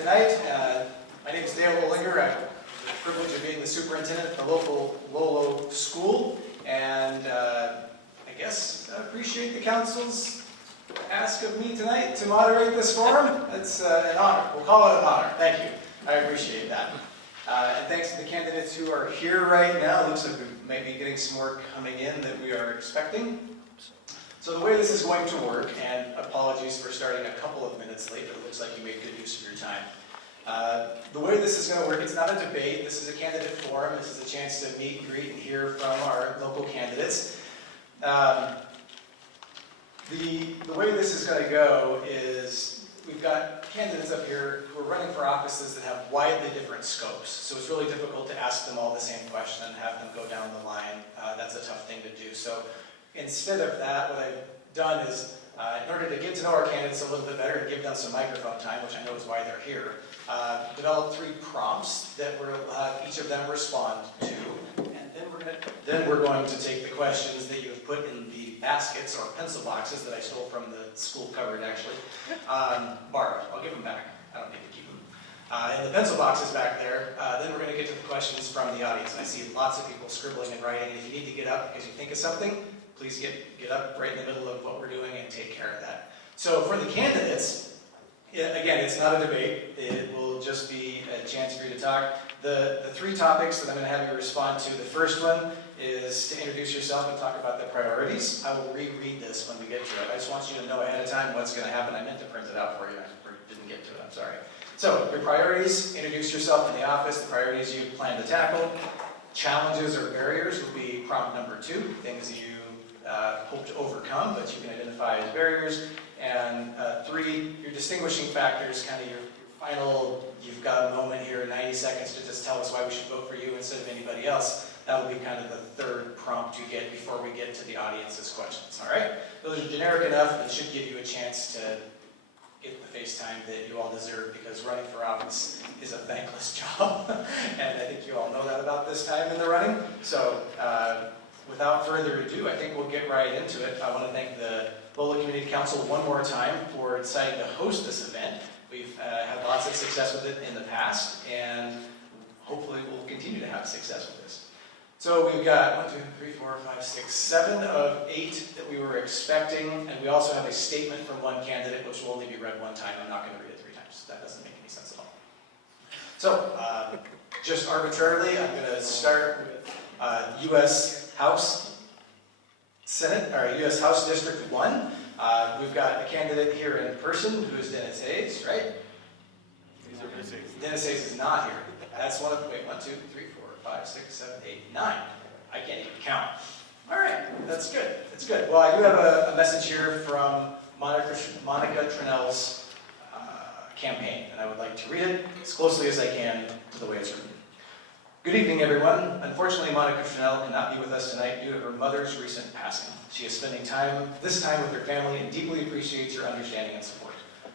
tonight. My name is Dale Ollinger. I have the privilege of being the superintendent at the local Lolo school, and I guess I appreciate the council's ask of me tonight to moderate this forum. It's an honor. We'll call it an honor. Thank you. I appreciate that. And thanks to the candidates who are here right now. It looks like we may be getting some more coming in that we are expecting. So the way this is going to work, and apologies for starting a couple of minutes late, but it looks like you made good use of your time. The way this is going to work, it's not a debate. This is a candidate forum. This is a chance to meet, greet, and hear from our local candidates. The way this is going to go is we've got candidates up here who are running for offices that have widely different scopes. So it's really difficult to ask them all the same question and have them go down the line. That's a tough thing to do. So instead of that, what I've done is, in order to get to know our candidates a little bit better and give them some microphone time, which I know is why they're here, developed 3 prompts that we'll have each of them respond to. And then we're going to take the questions that you have put in the baskets or pencil boxes that I stole from the school cupboard, actually. Borrowed. I'll give them back. I don't need to keep them. In the pencil boxes back there, then we're going to get to the questions from the audience. I see lots of people scribbling and writing, and if you need to get up because you think of something, please get up right in the middle of what we're doing and take care of that. So for the candidates, again, it's not a debate. It will just be a chance for you to talk. The 3 topics that I'm going to have you respond to, the first one is to introduce yourself and talk about the priorities. I will reread this when we get to it. I just want you to know ahead of time what's going to happen. I meant to print it out for you. I didn't get to it. I'm sorry. So your priorities, introduce yourself in the office, the priorities you plan to tackle. Challenges or barriers will be prompt number 2, things you hope to overcome, but you can identify as barriers. And 3, your distinguishing factors, kind of your final, you've got a moment here, 90 seconds to just tell us why we should vote for you instead of anybody else. That will be kind of the 3rd prompt you get before we get to the audience's questions, all right? Those are generic enough, and should give you a chance to get the face time that you all deserve, because running for office is a thankless job. And I think you all know that about this time in the running. So without further ado, I think we'll get right into it. I want to thank the Lolo Community Council one more time for deciding to host this event. We've had lots of success with it in the past, and hopefully we'll continue to have success with this. So we've got 1, 2, 3, 4, 5, 6, 7 of 8 that we were expecting, and we also have a statement from one candidate, which will only be read one time. I'm not going to read it 3 times. That doesn't make any sense at all. So, just arbitrarily, I'm going to start with U.S. House Senate, or U.S. House District 1. We've got a candidate here in person who is Dennis Hayes, right? Dennis Hayes is not here. That's one of, wait, 1, 2, 3, 4, 5, 6, 7, 8, 9. I can't even count. All right, that's good. That's good. Well, I do have a message here from Monica Trinell's campaign, and I would like to read it as closely as I can to the way it's written. Good evening, everyone. Unfortunately, Monica Trinell cannot be with us tonight due to her mother's recent passing. She is spending this time with her family and deeply appreciates your understanding and support.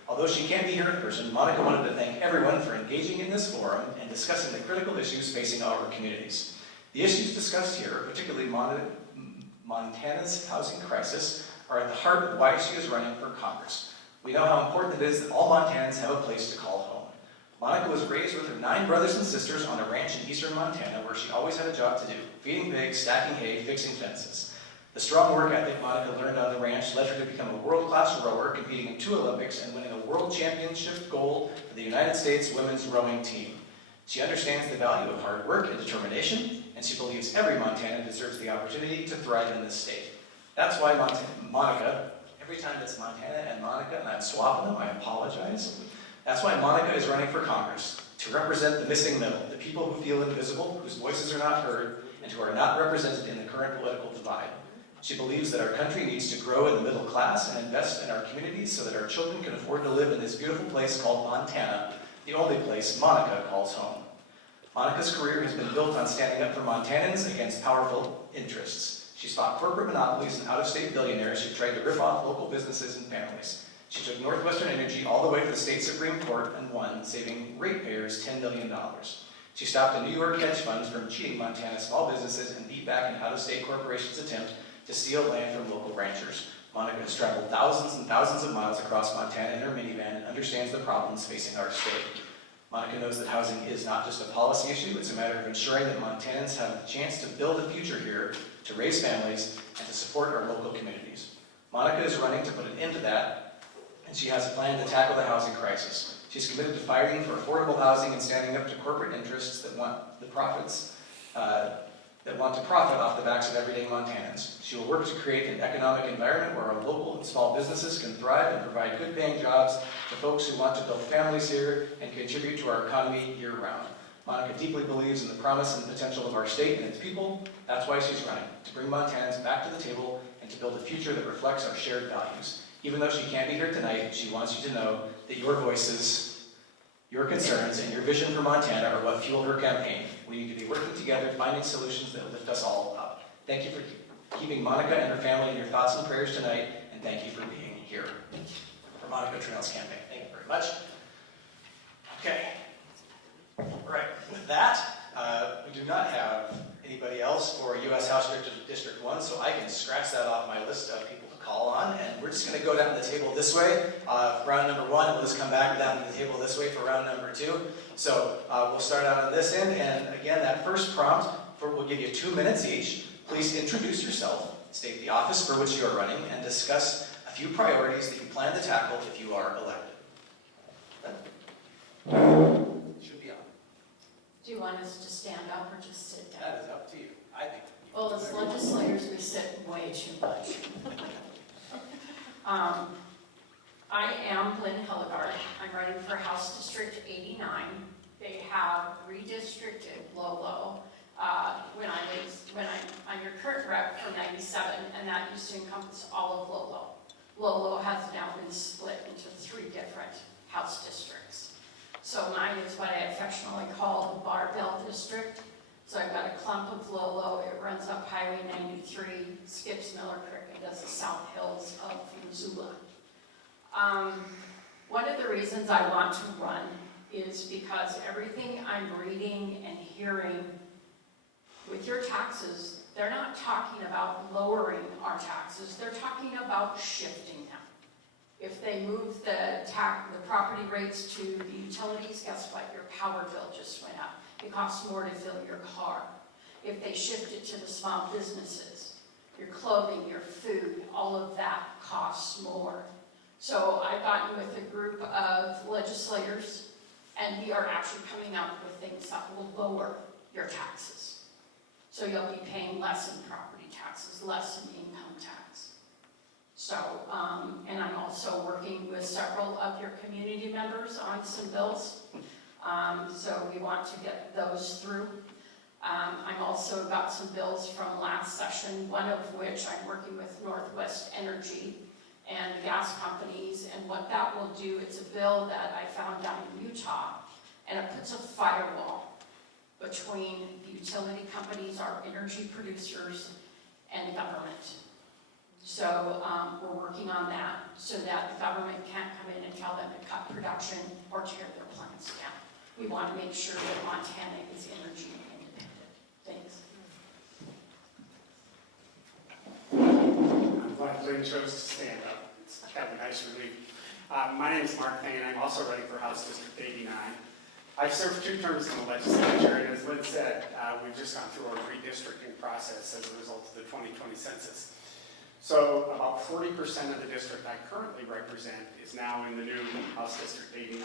Although she can't be here in person, Monica wanted to thank everyone for engaging in this forum and discussing the critical issues facing our communities. The issues discussed here, particularly Montana's housing crisis, are at the heart of why she is running for Congress. We know how important it is that all Montanans have a place to call home. Monica was raised with her 9 brothers and sisters on a ranch in eastern Montana where she always had a job to do, feeding pigs, stacking hay, fixing fences. The strong work ethic Monica learned on the ranch led her to become a world-class rower, competing in 2 Olympics and winning a world championship gold for the United States women's rowing team. She understands the value of hard work and determination, and she believes every Montanan deserves the opportunity to thrive in this state. That's why Monica, every time it's Montana and Monica, and I'm swapping them, I apologize. That's why Monica is running for Congress, to represent the missing middle, the people who feel invisible, whose voices are not heard, and who are not represented in the current political divide. She believes that our country needs to grow in the middle class and invest in our communities so that our children can afford to live in this beautiful place called Montana, the only place Monica calls home. Monica's career has been built on standing up for Montanans against powerful interests. She's fought corporate monopolies and out-of-state billionaires who tried to rip off local businesses and families. She took Northwestern Energy all the way to the state Supreme Court and won, saving ratepayers $10 million. She stopped the New York hedge funds from cheating Montana small businesses and beat back an out-of-state corporation's attempt to steal land from local ranchers. Monica has traveled thousands and thousands of miles across Montana in her minivan and understands the problems facing our state. Monica knows that housing is not just a policy issue, it's a matter of ensuring that Montanans have the chance to build a future here, to raise families, and to support our local communities. Monica is running to put an end to that, and she has a plan to tackle the housing crisis. She's committed to fighting for affordable housing and standing up to corporate interests that want to profit off the backs of everyday Montanans. She will work to create an economic environment where our local and small businesses can thrive and provide good paying jobs to folks who want to build families here and contribute to our economy year round. Monica deeply believes in the promise and potential of our state and its people. That's why she's running, to bring Montanans back to the table and to build a future that reflects our shared values. Even though she can't be here tonight, she wants you to know that your voices, your concerns, and your vision for Montana are what fuel her campaign. We need to be working together, finding solutions that lift us all up. Thank you for keeping Monica and her family in your thoughts and prayers tonight, and thank you for being here for Monica Trinnell's campaign. Thank you very much. Okay. All right. With that, we do not have anybody else for U.S. House District 1, so I can scratch that off my list of people to call on, and we're just going to go down the table this way. Round number 1, we'll just come back down to the table this way for round number 2. So we'll start out on this end, and again, that first prompt, we'll give you 2 minutes each. Please introduce yourself, state the office for which you are running, and discuss a few priorities that you plan to tackle if you are elected. Should be on. Do you want us to stand up or just sit down? That is up to you. I think. Well, as legislators, we sit way too much. I am Lynn Hilligard. I'm running for House District 89. They have redistricted Lolo I'm your current rep from 97, and that used to encompass all of Lolo. Lolo has now been split into 3 different House districts. So mine is what I affectionately call the Barbell District. So I've got a clump of Lolo. It runs up Highway 93, skips Miller Creek, and does the South Hills of Missoula. One of the reasons I want to run is because everything I'm reading and hearing with your taxes, they're not talking about lowering our taxes, they're talking about shifting them. If they move the property rates to the utilities, guess what? Your power bill just went up. It costs more to fill your car. If they shift it to the small businesses, your clothing, your food, all of that costs more. So I've gotten with a group of legislators, and we are actually coming up with things that will lower your taxes. So you'll be paying less in property taxes, less in income tax. So, and I'm also working with several of your community members on some bills. So we want to get those through. I'm also got some bills from last session, one of which I'm working with Northwest Energy and gas companies, and what that will do, it's a bill that I found down in Utah, and it puts a firewall between the utility companies, our energy producers, and government. So we're working on that so that the government can't come in and tell them to cut production or tear their plants down. We want to make sure that Montana is energy independent. Thanks. I'm glad Lynn chose to stand up. It's kind of a nice relief. My name is Mark Payne. I'm also running for House District 89. I've served 2 terms in the legislature, and as Lynn said, we've just gone through a redistricting process as a result of the 2020 census. So about 40% of the district I currently represent is now in the new House District 89.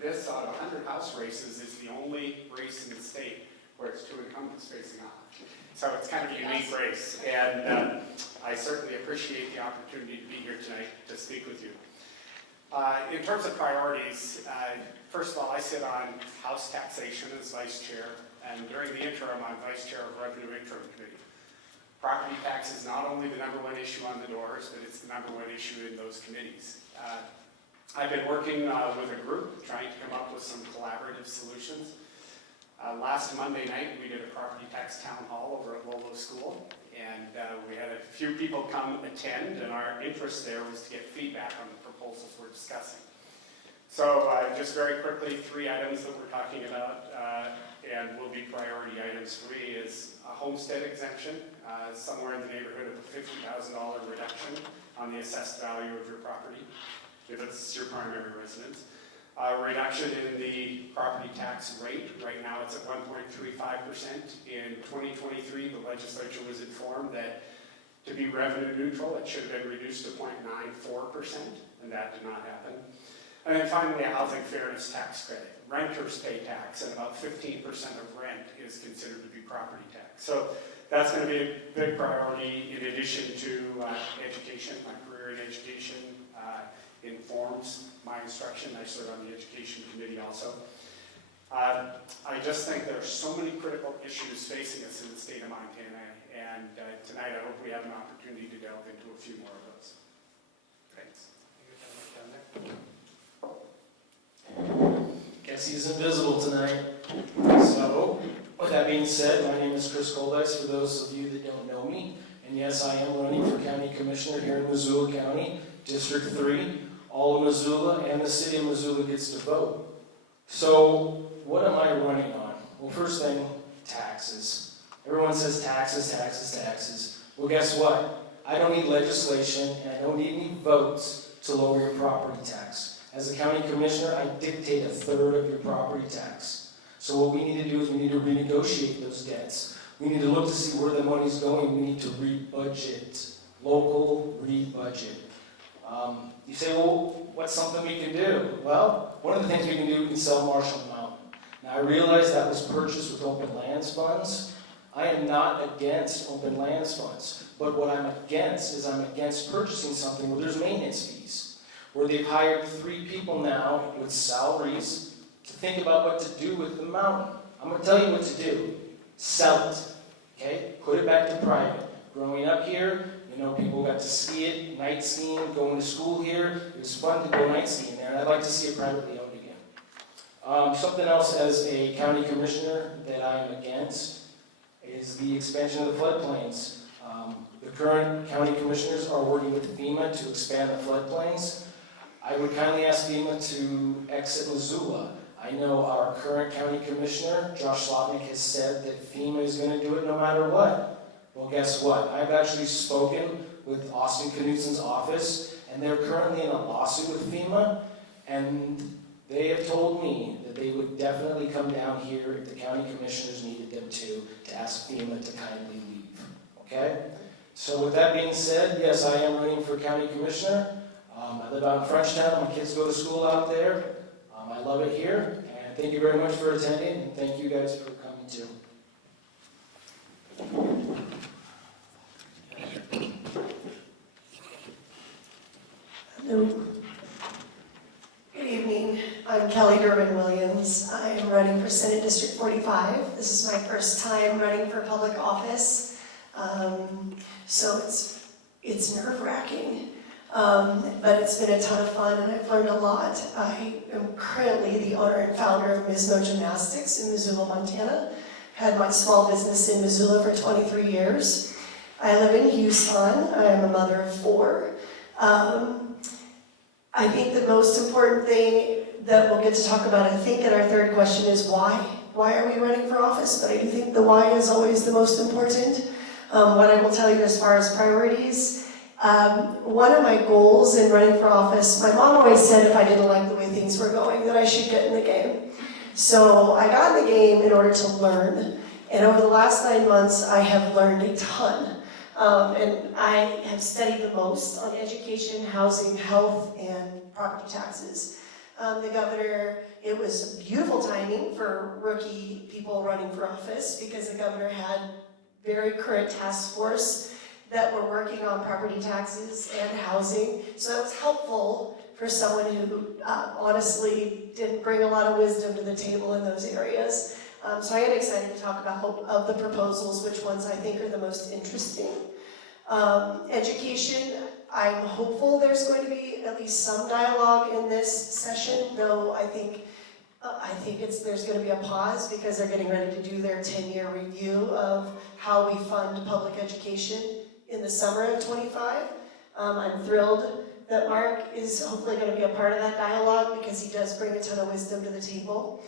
This, out of 100 House races, is the only race in the state where it's 2 incumbents facing off. So it's kind of a unique race, and I certainly appreciate the opportunity to be here tonight to speak with you. In terms of priorities, first of all, I sit on House Taxation as Vice Chair, and during the interim, I'm Vice Chair of Revenue Interim Committee. Property tax is not only the #1 issue on the doors, but it's the #1 issue in those committees. I've been working with a group trying to come up with some collaborative solutions. Last Monday night, we did a property tax town hall over at Lolo School, and we had a few people come attend, and our interest there was to get feedback on the proposals we're discussing. So just very quickly, 3 items that we're talking about and will be priority items for me is a homestead exemption, somewhere in the neighborhood of a $50,000 reduction on the assessed value of your property, if it's your primary residence. A reduction in the property tax rate. Right now it's at 1.35%. In 2023, the legislature was informed that to be revenue neutral, it should have been reduced to 0.94%, and that did not happen. And then finally, a housing fairness tax credit. Renters pay tax, and about 15% of rent is considered to be property tax. So that's going to be a big priority in addition to education. My career in education informs my instruction. I serve on the education committee also. I just think there are so many critical issues facing us in the state of Montana, and tonight I hope we have an opportunity to delve into a few more of those. Thanks. Guess he's invisible tonight. So, with that being said, my name is Chris Goldice, for those of you that don't know me. And yes, I am running for County Commissioner here in Missoula County, District 3. All of Missoula and the city of Missoula gets to vote. So, what am I running on? Well, first thing, taxes. Everyone says taxes, taxes, taxes. Well, guess what? I don't need legislation and I don't need any votes to lower your property tax. As a county commissioner, I dictate 1/3 of your property tax. So what we need to do is we need to renegotiate those debts. We need to look to see where the money's going. We need to re-budget. Local re-budget. You say, well, what's something we can do? Well, one of the things we can do, we can sell Marshall Mountain. Now, I realize that was purchased with open lands funds. I am not against open lands funds. But what I'm against is I'm against purchasing something where there's maintenance fees. Where they've hired 3 people now with salaries to think about what to do with the mountain. I'm going to tell you what to do. Sell it. Okay? Put it back to private. Growing up here, people got to ski it, night skiing, going to school here. It was fun to go night skiing there, and I'd like to see it privately owned again. Something else as a county commissioner that I'm against is the expansion of the floodplains. The current county commissioners are working with FEMA to expand the floodplains. I would kindly ask FEMA to exit Missoula. I know our current county commissioner, Josh Slotnick, has said that FEMA is going to do it no matter what. Well, guess what? I've actually spoken with Austin Knudsen's office, and they're currently in a lawsuit with FEMA, and they have told me that they would definitely come down here if the county commissioners needed them to ask FEMA to kindly leave. Okay? So with that being said, yes, I am running for county commissioner. I live out in Frenchtown. My kids go to school out there. I love it here, and thank you very much for attending, and thank you guys for coming too. Hello. Good evening. I'm Kelly Durbin-Williams. I am running for Senate District 45. This is my first time running for public office, so it's nerve-wracking, but it's been a ton of fun and I've learned a lot. I am currently the owner and founder of Mismo Gymnastics in Missoula, Montana. Had my small business in Missoula for 23 years. I live in Houston. I am a mother of 4. I think the most important thing that we'll get to talk about, I think, in our third question is why. Why are we running for office? But I do think the why is always the most important. What I will tell you as far as priorities, one of my goals in running for office, my mom always said if I didn't like the way things were going, that I should get in the game. So I got in the game in order to learn. And over the last 9 months, I have learned a ton. And I have studied the most on education, housing, health, and property taxes. The governor, it was beautiful timing for rookie people running for office because the governor had very current task force that were working on property taxes and housing. So that was helpful for someone who honestly didn't bring a lot of wisdom to the table in those areas. So I get excited to talk about of the proposals, which ones I think are the most interesting. Education, I'm hopeful there's going to be at least some dialogue in this session, though I think there's going to be a pause because they're getting ready to do their 10-year review of how we fund public education in the summer of 25. I'm thrilled that Mark is hopefully going to be a part of that dialogue because he does bring a ton of wisdom to the table.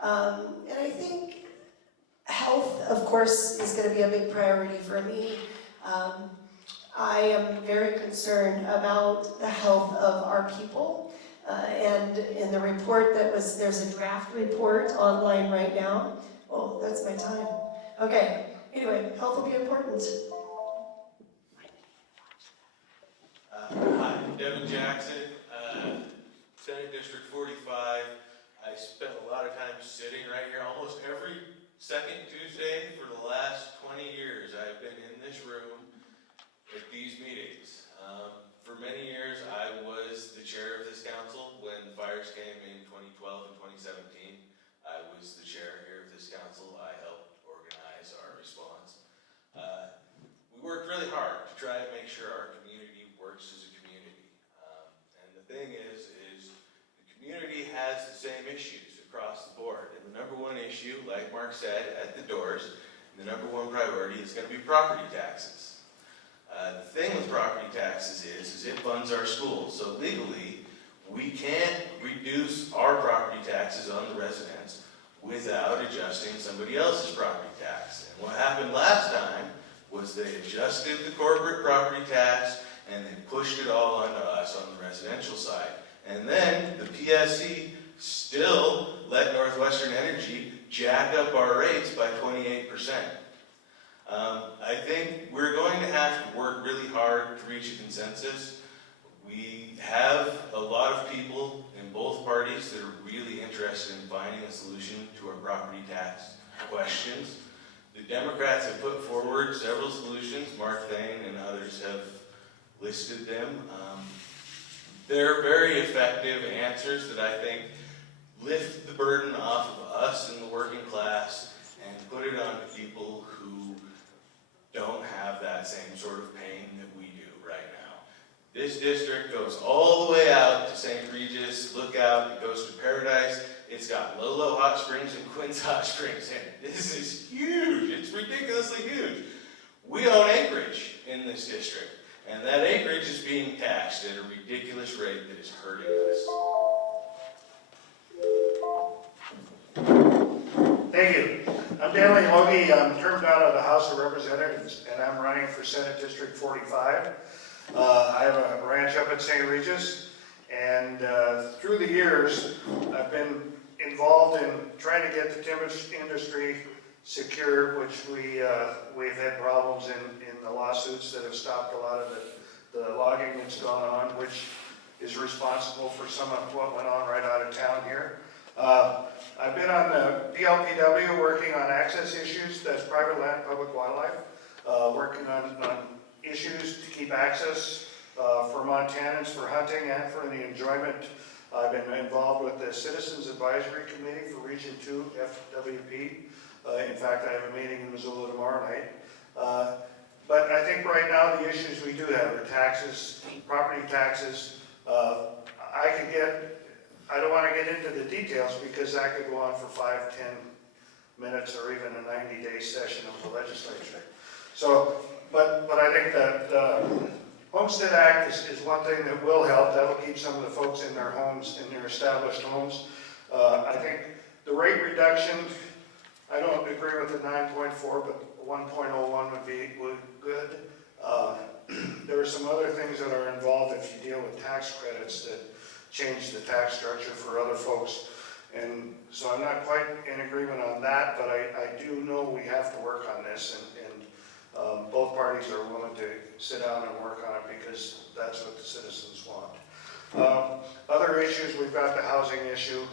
And I think health, of course, is going to be a big priority for me. I am very concerned about the health of our people. And in the report there's a draft report online right now. Oh, that's my time. Okay, anyway, health will be important. Hi, Devin Jackson, Senate District 45. I spent a lot of time sitting right here almost every second Tuesday for the last 20 years. I've been in this room at these meetings. For many years, I was the chair of this council. When the fires came in 2012 and 2017, I was the chair here of this council. I helped organize our response. We worked really hard to try to make sure our community works as a community. And the thing is the community has the same issues across the board. And the number one issue, like Mark said, at the doors, the number one priority is going to be property taxes. The thing with property taxes is it funds our schools. So legally, we can't reduce our property taxes on the residents without adjusting somebody else's property tax. And what happened last time was they adjusted the corporate property tax and they pushed it all onto us on the residential side. And then the PSC still let Northwestern Energy jack up our rates by 28%. I think we're going to have to work really hard to reach a consensus. We have a lot of people in both parties that are really interested in finding a solution to our property tax questions. The Democrats have put forward several solutions. Mark Thane and others have listed them. They're very effective answers that I think lift the burden off of us in the working class and put it on people who don't have that same sort of pain that we do right now. This district goes all the way out to St. Regis, Lookout, it goes to Paradise. It's got Lolo Hot Springs and Quinn's Hot Springs in it. This is huge. It's ridiculously huge. We own acreage in this district, and that acreage is being taxed at a ridiculous rate that is hurting us. Thank you. I'm Danley Logie. I'm termed out of the House of Representatives, and I'm running for Senate District 45. I have a ranch up at St. Regis, and through the years, I've been involved in trying to get the timber industry secure, which we've had problems in the lawsuits that have stopped a lot of the logging that's gone on, which is responsible for some of what went on right out of town here. I've been on the PLPW working on access issues, that's private land, public wildlife, working on issues to keep access for Montanans for hunting and for the enjoyment. I've been involved with the Citizens Advisory Committee for Region 2 FWP. In fact, I have a meeting in Missoula tomorrow night. But I think right now the issues we do have are taxes, property taxes. I don't want to get into the details because that could go on for 5, 10 minutes or even a 90-day session of the legislature. So, but I think that the Homestead Act is one thing that will help. That'll keep some of the folks in their homes, in their established homes. I think the rate reduction, I don't agree with the 9.4, but 1.01 would be good. There are some other things that are involved if you deal with tax credits that change the tax structure for other folks. And so I'm not quite in agreement on that, but I do know we have to work on this, and both parties are willing to sit down and work on it because that's what the citizens want. Other issues, we've got the housing issue.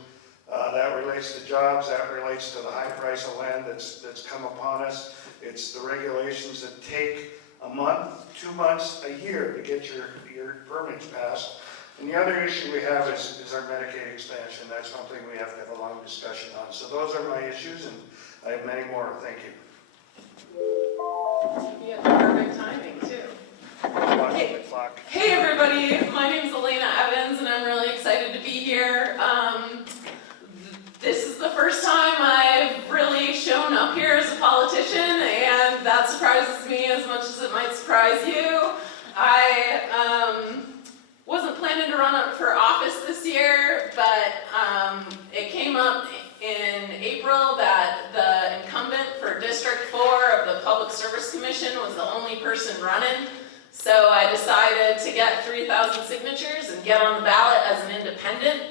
That relates to jobs, that relates to the high price of land that's come upon us. It's the regulations that take a month, 2 months, a year to get your permits passed. And the other issue we have is our Medicaid expansion. That's something we have to have a long discussion on. So those are my issues, and I have many more. Thank you. You had perfect timing, too. Hey everybody, my name is Elena Evans, and I'm really excited to be here. This is the first time I've really shown up here as a politician, and that surprises me as much as it might surprise you. I wasn't planning to run up for office this year, but it came up in April that the incumbent for District 4 of the Public Service Commission was the only person running. So I decided to get 3,000 signatures and get on the ballot as an independent.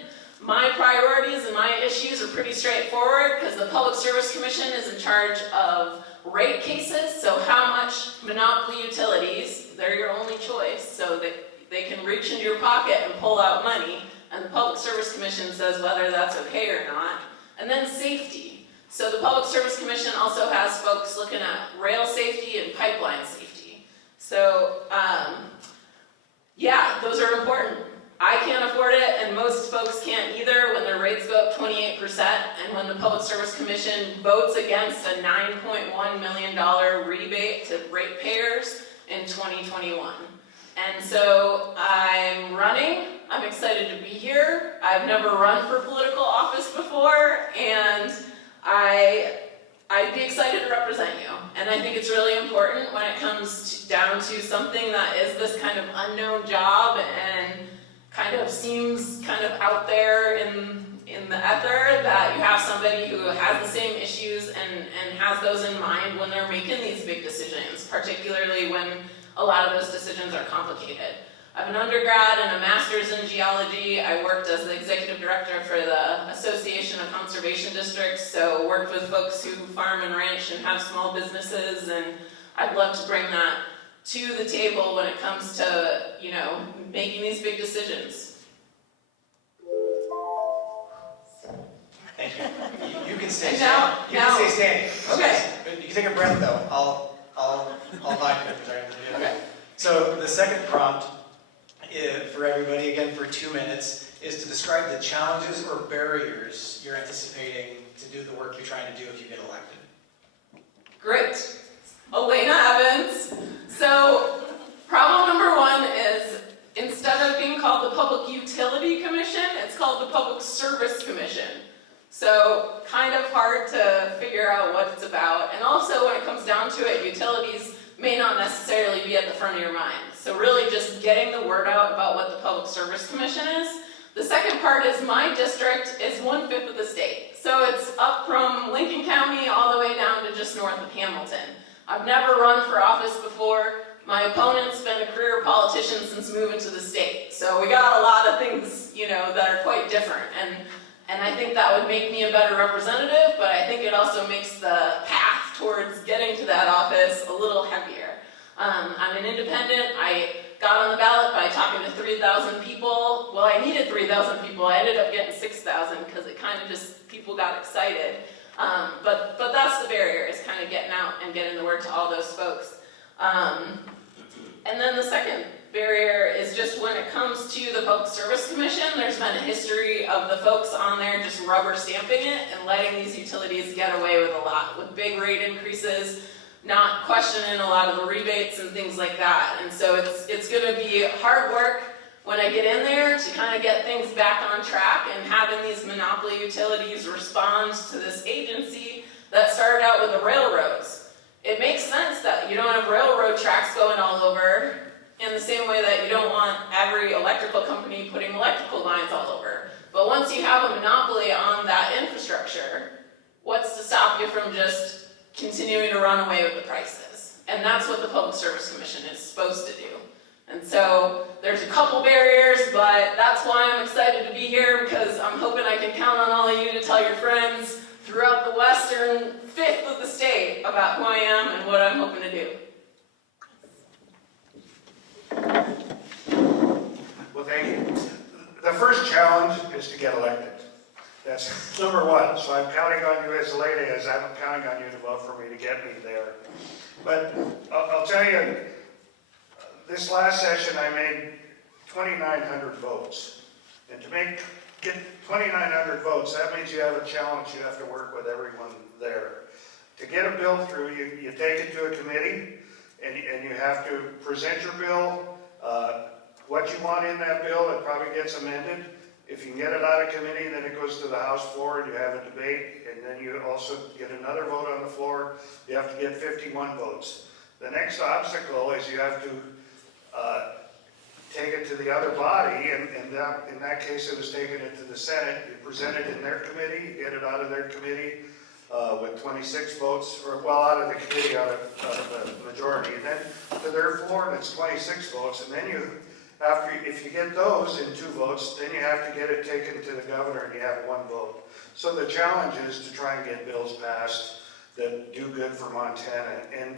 My priorities and my issues are pretty straightforward because the Public Service Commission is in charge of rate cases. So how much monopoly utilities, they're your only choice, so that they can reach into your pocket and pull out money. And the Public Service Commission says whether that's okay or not. And then safety. So the Public Service Commission also has folks looking at rail safety and pipeline safety. So, yeah, those are important. I can't afford it, and most folks can't either when their rates go up 28%, and when the Public Service Commission votes against a $9.1 million rebate to ratepayers in 2021. And so I'm running. I'm excited to be here. I've never run for political office before, and I'd be excited to represent you. And I think it's really important when it comes down to something that is this kind of unknown job and kind of seems kind of out there in the ether, that you have somebody who has the same issues and has those in mind when they're making these big decisions, particularly when a lot of those decisions are complicated. I have an undergrad and a master's in geology. I worked as the executive director for the Association of Conservation Districts, so worked with folks who farm and ranch and have small businesses, and I'd love to bring that to the table when it comes to, you know, making these big decisions. Thank you. You can stay And standing. You now- can stay standing. Okay. But you can take a breath though. I'll nod you if there's anything to do. Okay. So the second prompt for everybody, again for 2 minutes, is to describe the challenges or barriers you're anticipating to do the work you're trying to do if you get elected. Great. Elena Evans. So, problem number one is, instead of being called the Public Utility Commission, it's called the Public Service Commission. So, kind of hard to figure out what it's about. And also, when it comes down to it, utilities may not necessarily be at the front of your mind. So really just getting the word out about what the Public Service Commission is. The second part is my district is 1/5 of the state. So it's up from Lincoln County all the way down to just north of Hamilton. I've never run for office before. My opponent's been a career politician since moving to the state. So we got a lot of things, you know, that are quite different. And I think that would make me a better representative, but I think it also makes the path towards getting to that office a little heavier. I'm an independent. I got on the ballot by talking to 3,000 people. Well, I needed 3,000 people. I ended up getting 6,000 because it kind of just, people got excited. But that's the barrier, is kind of getting out and getting the word to all those folks. And then the second barrier is just when it comes to the Public Service Commission, there's been a history of the folks on there just rubber stamping it and letting these utilities get away with a lot, with big rate increases, not questioning a lot of the rebates and things like that. And so it's going to be hard work when I get in there to kind of get things back on track, and having these monopoly utilities respond to this agency that started out with the railroads. It makes sense that you don't have railroad tracks going all over, in the same way that you don't want every electrical company putting electrical lines all over. But once you have a monopoly on that infrastructure, what's to stop you from just continuing to run away with the prices? And that's what the Public Service Commission is supposed to do. And so there's a couple barriers, but that's why I'm excited to be here, because I'm hoping I can count on all of you to tell your friends throughout the western 5th of the state about who I am and what I'm hoping to do. Well, thank you. The first challenge is to get elected. That's number one. So I'm counting on you as late as I'm counting on you to vote for me to get me there. But I'll tell you, this last session I made 2,900 votes. And to get 2,900 votes, that means you have a challenge. You have to work with everyone there. To get a bill through, you take it to a committee, and you have to present your bill, what you want in that bill. It probably gets amended. If you can get it out of committee, then it goes to the House floor and you have a debate, and then you also get another vote on the floor. You have to get 51 votes. The next obstacle is you have to take it to the other body, and in that case it was taking it to the Senate. You present it in their committee, you get it out of their committee. with 26 votes, or well, out of the committee, out of the majority, and then to their floor, and it's 26 votes, and then if you get those in 2 votes, then you have to get it taken to the governor, and you have 1 vote. So the challenge is to try and get bills passed that do good for Montana, and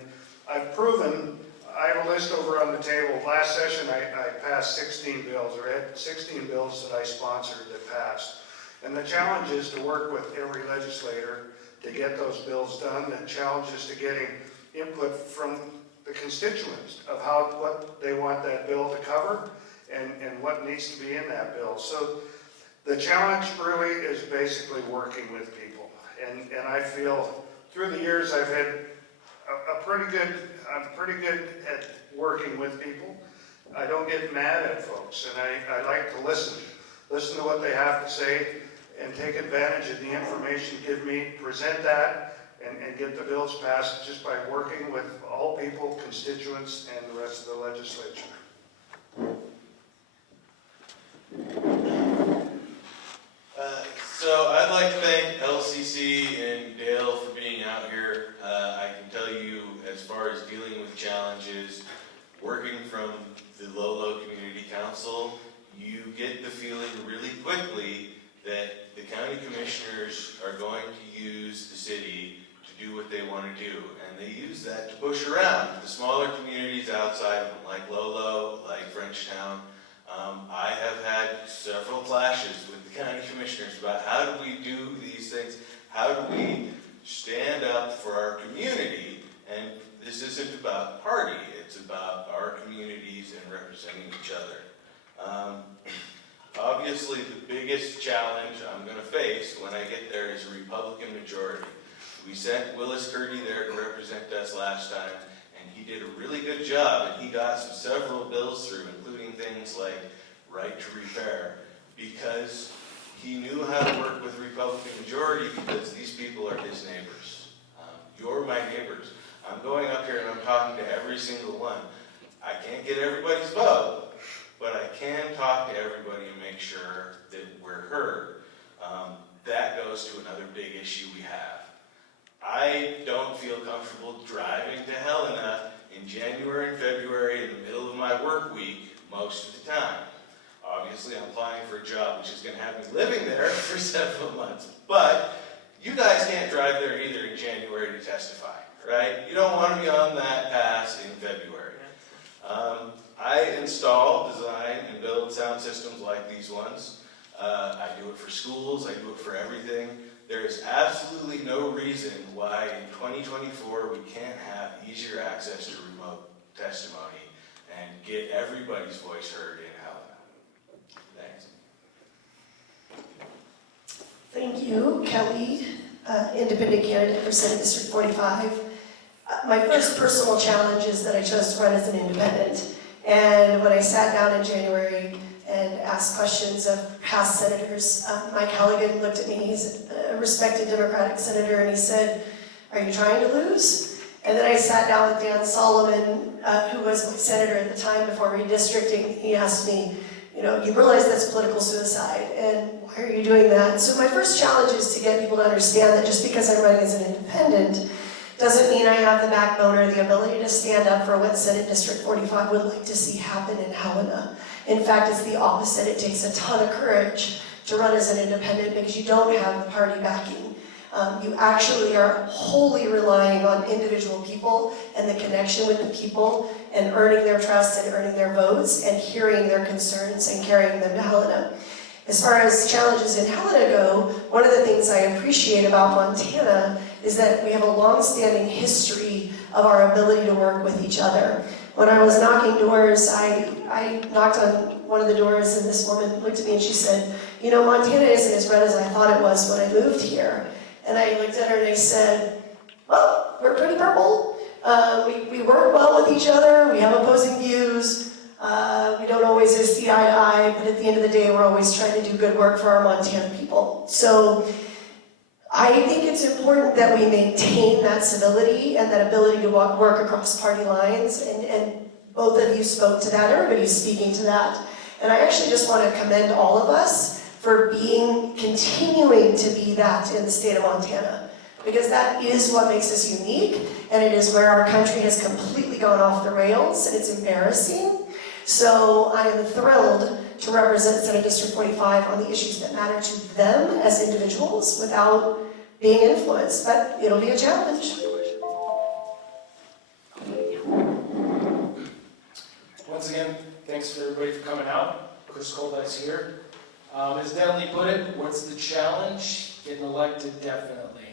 I've proven, I have a list over on the table. Last session, I passed 16 bills, or had 16 bills that I sponsored that passed. And the challenge is to work with every legislator to get those bills done. The challenge is to getting input from the constituents of what they want that bill to cover and what needs to be in that bill. So the challenge really is basically working with people. And I feel through the years I've had I'm pretty good at working with people. I don't get mad at folks, and I like to listen to what they have to say, and take advantage of the information give me, present that, and get the bills passed just by working with all people, constituents, and the rest of the legislature. So I'd like to thank LCC and Dale for being out here. I can tell you, as far as dealing with challenges, working from the Lolo Community Council, you get the feeling really quickly that the county commissioners are going to use the city to do what they want to do. And they use that to push around the smaller communities outside of them, like Lolo, like Frenchtown. I have had several clashes with the county commissioners about how do we do these things, how do we stand up for our community, and this isn't about party, it's about our communities and representing each other. Obviously, the biggest challenge I'm going to face when I get there is a Republican majority. We sent Willis Curdy there to represent us last time, and he did a really good job, and he got several bills through, including things like right to repair, because he knew how to work with the Republican majority, because these people are his neighbors. You're my neighbors. I'm going up here and I'm talking to every single one. I can't get everybody's vote, but I can talk to everybody and make sure that we're heard. That goes to another big issue we have. I don't feel comfortable driving to Helena in January and February in the middle of my work week most of the time. Obviously, I'm applying for a job which is going to have me living there for several months. But you guys can't drive there either in January to testify, right? You don't want to be on that pass in February. I install, design, and build sound systems like these ones. I do it for schools, I do it for everything. There is absolutely no reason why in 2024 we can't have easier access to remote testimony and get everybody's voice heard in Helena. Thanks. Thank you, Kelly, independent candidate for Senate District 45. My first personal challenge is that I chose to run as an independent. And when I sat down in January and asked questions of past senators, Mike Halligan looked at me, he's a respected Democratic senator, and he said, "Are you trying to lose?" And then I sat down with Dan Solomon, who was my senator at the time before redistricting. He asked me, you realize that's political suicide, and why are you doing that? So my first challenge is to get people to understand that just because I'm running as an independent doesn't mean I have the backbone or the ability to stand up for what Senate District 45 would like to see happen in Helena. In fact, it's the opposite. It takes a ton of courage to run as an independent because you don't have the party backing. You actually are wholly relying on individual people and the connection with the people and earning their trust and earning their votes and hearing their concerns and carrying them to Helena. As far as challenges in Helena go, one of the things I appreciate about Montana is that we have a long-standing history of our ability to work with each other. When I was knocking doors, I knocked on one of the doors and this woman looked at me and she said, Montana isn't as red as I thought it was when I moved here. And I looked at her and I said, well, we're pretty purple. We work well with each other. We have opposing views. We don't always see eye to eye, but at the end of the day, we're always trying to do good work for our Montana people. So I think it's important that we maintain that civility and that ability to work across party lines, and both of you spoke to that, everybody's speaking to that. And I actually just want to commend all of us for continuing to be that in the state of Montana. because that is what makes us unique, and it is where our country has completely gone off the rails, and it's embarrassing. So I am thrilled to represent Senate District 45 on the issues that matter to them as individuals without being influenced, but it'll be a challenge. Once again, thanks for everybody for coming out. Chris Kolbeck's here. As Delaney put it, what's the challenge? Getting elected, definitely.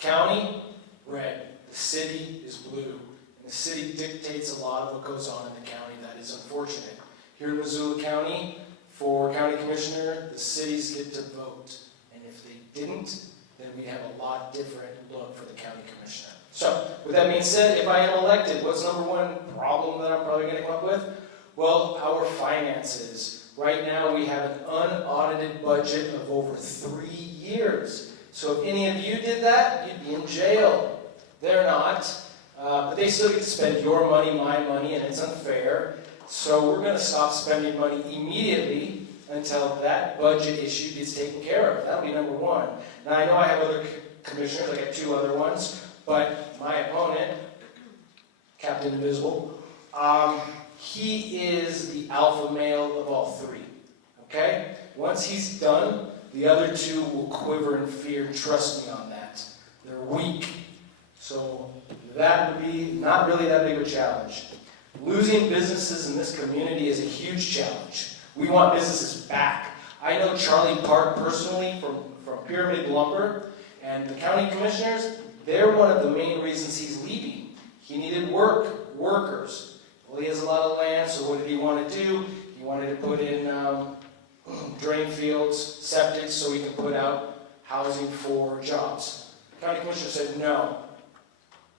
County, red. The city is blue. And the city dictates a lot of what goes on in the county. That is unfortunate. Here in Missoula County, for county commissioner, the cities get to vote. And if they didn't, then we have a lot different look for the county commissioner. So, with that being said, if I am elected, what's number one problem that I'm probably going to come up with? Well, our finances. Right now, we have an unaudited budget of over 3 years. So if any of you did that, you'd be in jail. They're not. But they still get to spend your money, my money, and it's unfair. So we're going to stop spending money immediately until that budget issue gets taken care of. That'll be number one. Now, I know I have other commissioners. I got 2 other ones. But my opponent, Captain Invisible, he is the alpha male of all 3. Okay? Once he's done, the other 2 will quiver in fear. Trust me on that. They're weak. So that would be not really that big of a challenge. Losing businesses in this community is a huge challenge. We want businesses back. I know Charlie Park personally from Pyramid Lumber, and the county commissioners, they're one of the main reasons he's leaving. He needed workers. Well, he has a lot of land, so what did he want to do? He wanted to put in drain fields, septic, so we can put out housing for jobs. The county commissioner said, no,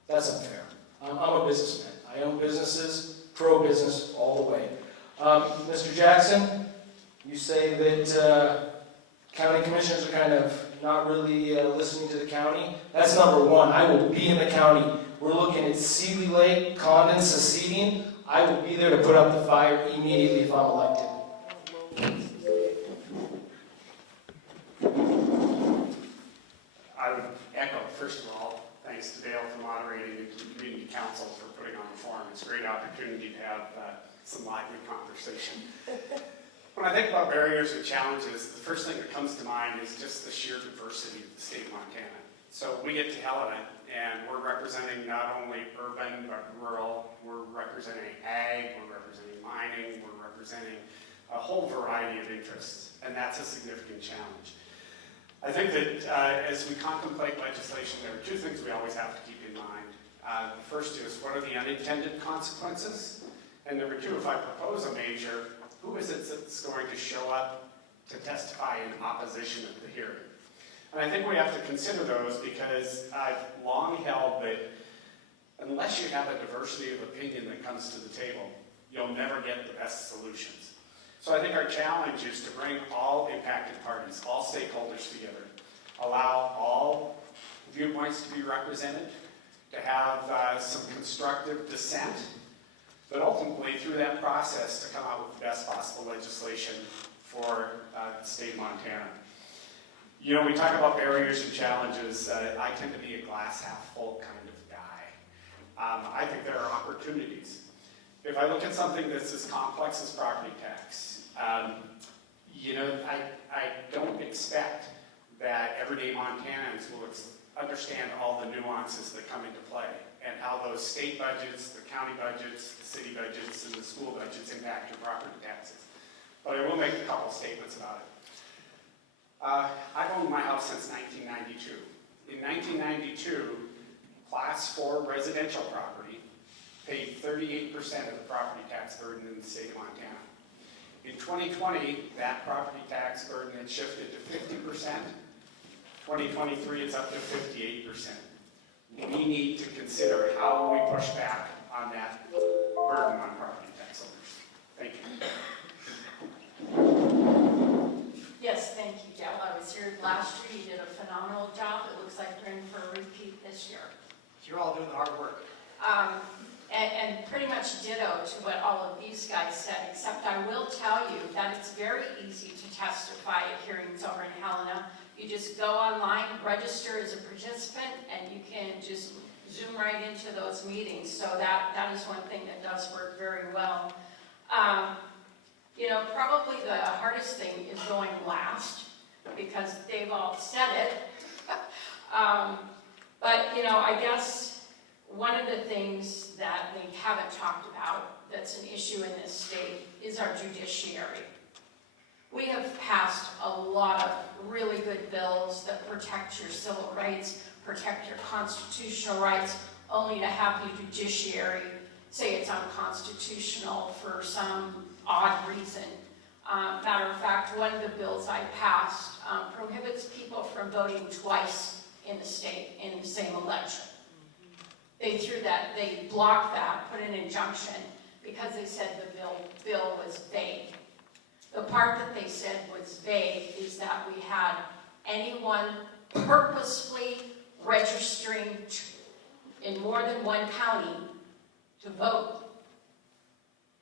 that's unfair. I'm a businessman. I own businesses, pro-business all the way. Mr. Jackson, you say that county commissioners are kind of not really listening to the county. That's number one. I will be in the county. We're looking at Seeley Lake, Condon, seceding. I will be there to put out the fire immediately if I'm elected. I would echo, first of all, thanks to Dale for moderating and to the community council for putting on the forum. It's a great opportunity to have some lively conversation. When I think about barriers and challenges, the first thing that comes to mind is just the sheer diversity of the state of Montana. So we get to Helena, and we're representing not only urban, but rural. We're representing ag, we're representing mining, we're representing a whole variety of interests, and that's a significant challenge. I think that as we contemplate legislation, there are 2 things we always have to keep in mind. The first is, what are the unintended consequences? And number 2, if I propose a measure, who is it that's going to show up to testify in opposition at the hearing? And I think we have to consider those because I've long held that unless you have a diversity of opinion that comes to the table, you'll never get the best solutions. So I think our challenge is to bring all impacted parties, all stakeholders together, allow all viewpoints to be represented, to have some constructive dissent, but ultimately through that process to come out with the best possible legislation for the state of Montana. You know, we talk about barriers and challenges. I tend to be a glass half full kind of guy. I think there are opportunities. If I look at something that's as complex as property tax, you know, I don't expect that everyday Montanans will understand all the nuances that come into play and how those state budgets, the county budgets, the city budgets, and the school budgets impact your property taxes. But I will make a couple statements about it. I've owned my house since 1992. In 1992, Class 4 residential property paid 38% of the property tax burden in the state of Montana. In 2020, that property tax burden had shifted to 50%. 2023, it's up to 58%. We need to consider how we push back on that burden on property tax owners. Thank you. Yes, thank you, Dale. I was here last year. You did a phenomenal job. It looks like you're in for a repeat this year. You're all doing the hard work. And pretty much ditto to what all of these guys said, except I will tell you that it's very easy to testify at hearings over in Helena You just go online, register as a participant, and you can just zoom right into those meetings. So that is one thing that does work very well. Probably the hardest thing is going last, because they've all said it. I guess one of the things that we haven't talked about that's an issue in this state is our judiciary. We have passed a lot of really good bills that protect your civil rights, protect your constitutional rights, only to have the judiciary say it's unconstitutional for some odd reason. Matter of fact, one of the bills I passed prohibits people from voting twice in the state in the same election. They blocked that, put an injunction, because they said the bill was vague. The part that they said was vague is that we had anyone purposefully registering in more than one county to vote.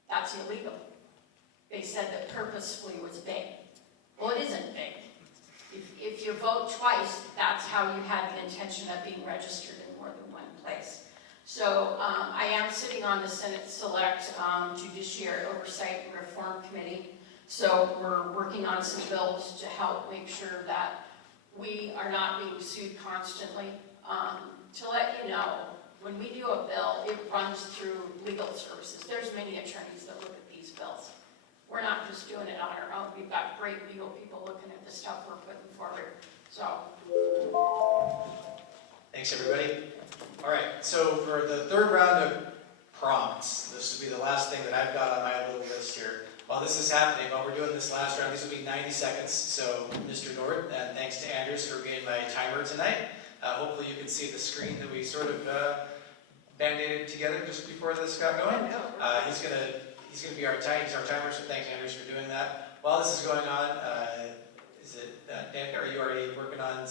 That's illegal. They said that purposefully was vague. Well, it isn't vague. If you vote twice, that's how you had the intention of being registered in more than one place. So I am sitting on the Senate Select Judiciary Oversight and Reform Committee. So we're working on some bills to help make sure that we are not being sued constantly. To let you know, when we do a bill, it runs through legal services. There's many attorneys that look at these bills. We're not just doing it on our own. We've got great legal people looking at the stuff we're putting forward. So. Thanks, everybody. All right, so for the third round of prompts, this will be the last thing that I've got on my little list here. While this is happening, while we're doing this last round, these will be 90 seconds. So, Mr. Nord, and thanks to Anders for being my timer tonight. Hopefully you can see the screen that we sort of band-aided together just before this got going. He's gonna be our timer, so thanks, Anders, for doing that. While this is going on, Danica, are you already working on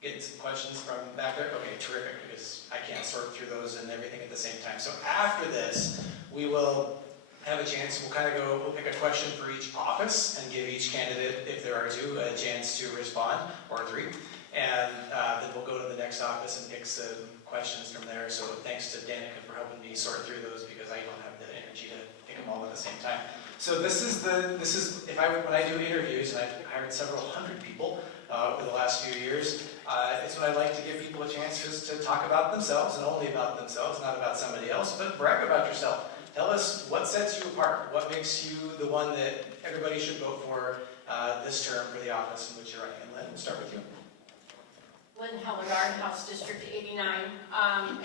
getting some questions from back there? Okay, terrific, because I can't sort through those and everything at the same time. So after this, we will have a chance, we'll pick a question for each office and give each candidate, if there are two, a chance to respond, or three. And then we'll go to the next office and pick some questions from there. So thanks to Danica for helping me sort through those, because I don't have the energy to pick them all at the same time. So when I do interviews, and I've hired several hundred people over the last few years, it's when I like to give people a chance just to talk about themselves, and only about themselves, not about somebody else, but brag about yourself. Tell us what sets you apart, what makes you the one that everybody should vote for this term for the office in which you're running. And Lynn, we'll start with you. Lynn Hellegard, House District 89.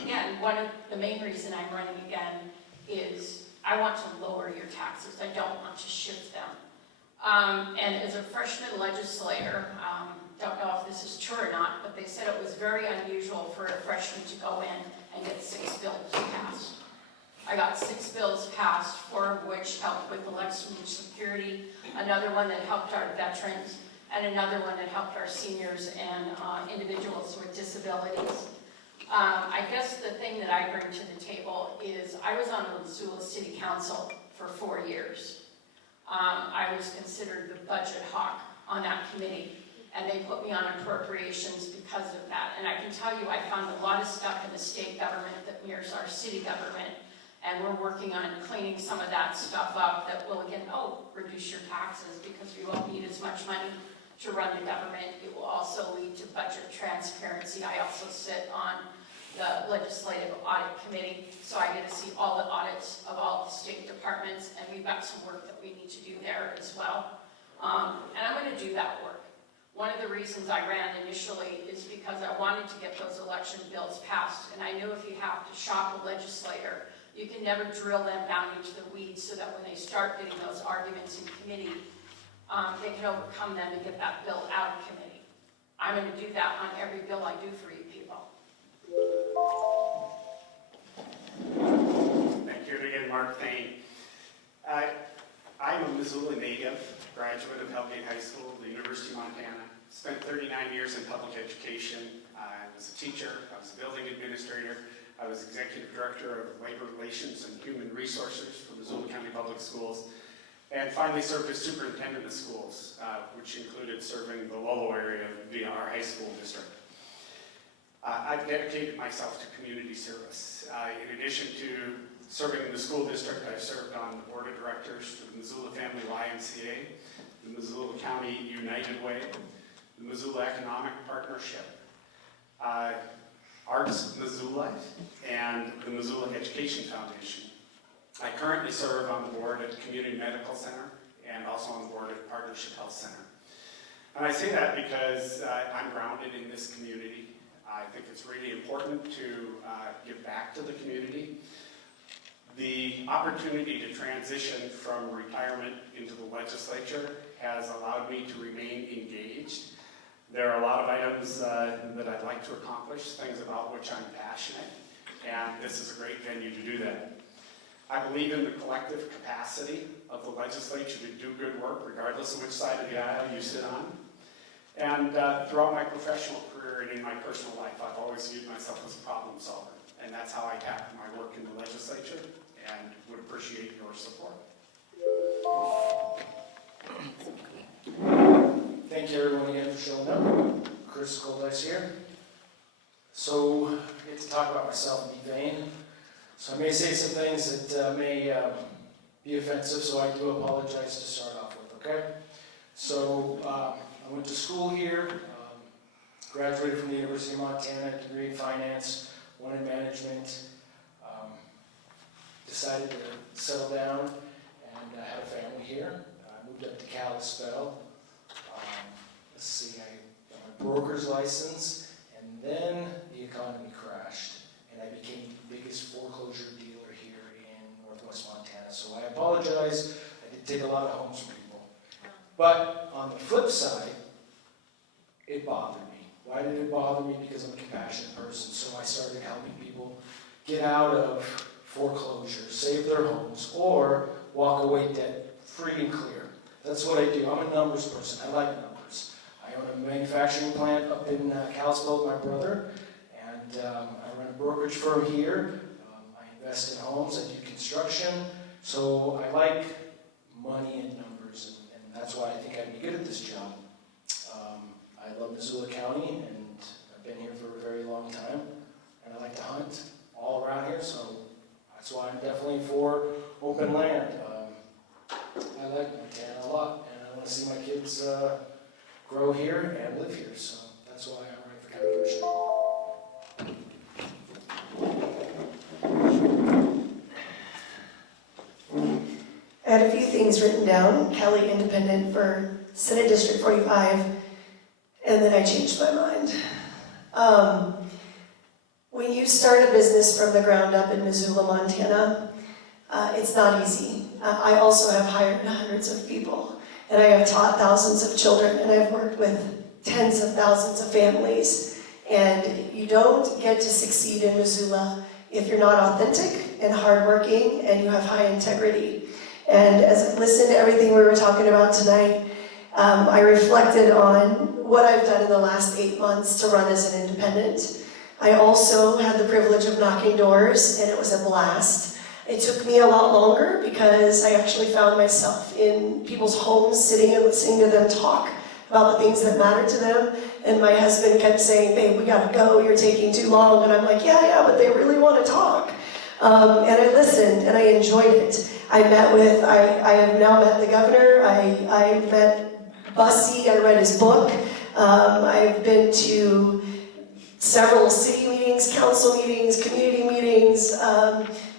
Again, one of the main reason I'm running again is I want to lower your taxes. I don't want to shift them. And as a freshman legislator, don't know if this is true or not, but they said it was very unusual for a freshman to go in and get 6 bills passed. I got 6 bills passed, 4 of which helped with election security, another one that helped our veterans, and another one that helped our seniors and individuals with disabilities. I guess the thing that I bring to the table is I was on the Missoula City Council for 4 years. I was considered the budget hawk on that committee, and they put me on appropriations because of that. And I can tell you, I found a lot of stuff in the state government that mirrors our city government, and we're working on cleaning some of that stuff up that will, again, reduce your taxes, because we won't need as much money to run the government. It will also lead to budget transparency. I also sit on the Legislative Audit Committee, so I get to see all the audits of all the state departments, and we've got some work that we need to do there as well. And I'm going to do that work. One of the reasons I ran initially is because I wanted to get those election bills passed, and I knew if you have to shop a legislator, you can never drill them down into the weeds, so that when they start getting those arguments in committee, they can overcome them and get that bill out of committee. I'm going to do that on every bill I do for you people. Thank you again, Mark Thane. I'm a Missoula native, graduate of Hellgate High School, the University of Montana. Spent 39 years in public education. I was a teacher, I was a building administrator, I was executive director of labor relations and human resources for Missoula County Public Schools. and finally served as superintendent of schools, which included serving the Lolo area via our high school district. I've dedicated myself to community service. In addition to serving in the school district, I've served on the board of directors for the Missoula Family YMCA, the Missoula County United Way, the Missoula Economic Partnership, Arts Missoula, and the Missoula Education Foundation. I currently serve on the board at Community Medical Center and also on the board at Partnership Health Center. And I say that because I'm grounded in this community. I think it's really important to give back to the community. The opportunity to transition from retirement into the legislature has allowed me to remain engaged. There are a lot of items that I'd like to accomplish, things about which I'm passionate, and this is a great venue to do that. I believe in the collective capacity of the legislature to do good work, regardless of which side of the aisle you sit on. And throughout my professional career and in my personal life, I've always viewed myself as a problem solver. And that's how I tackle my work in the legislature, and would appreciate your support. Thank you everyone again for showing up. Chris Koldex here. So, I get to talk about myself and be vain. So I may say some things that may be offensive, so I do apologize to start off with, okay? So, I went to school here, graduated from the University of Montana, degree in finance, one in management, decided to settle down and had a family here. I moved up to Kalispell. Let's see, I got my broker's license, and then the economy crashed, and I became the biggest foreclosure dealer here in Northwest Montana. So I apologize, I did take a lot of homes from people. But on the flip side, it bothered me. Why did it bother me? Because I'm a compassionate person. So I started helping people get out of foreclosure, save their homes, or walk away debt-free and clear. That's what I do. I'm a numbers person. I like numbers. I own a manufacturing plant up in Kalispell with my brother, and I run a brokerage firm here. I invest in homes. I do construction. So I like money and numbers, and that's why I think I'd be good at this job. I love Missoula County, and I've been here for a very long time, and I like to hunt all around here, so that's why I'm definitely for open land. I like Montana a lot, and I want to see my kids grow here and live here, so that's why I'm running for county commissioner. I had a few things written down. Kelly, independent for Senate District 45, and then I changed my mind. When you start a business from the ground up in Missoula, Montana, it's not easy. I also have hired hundreds of people, and I have taught thousands of children, and I've worked with tens of thousands of families. And you don't get to succeed in Missoula if you're not authentic and hardworking and you have high integrity. And as I listened to everything we were talking about tonight, I reflected on what I've done in the last 8 months to run as an independent. I also had the privilege of knocking doors, and it was a blast. It took me a lot longer because I actually found myself in people's homes, sitting and listening to them talk about the things that matter to them. And my husband kept saying, "Babe, we gotta go, you're taking too long." And I'm like, yeah, but they really want to talk. And I listened, and I enjoyed it. I have now met the governor. I met Bussy, I read his book. I've been to several city meetings, council meetings, community meetings.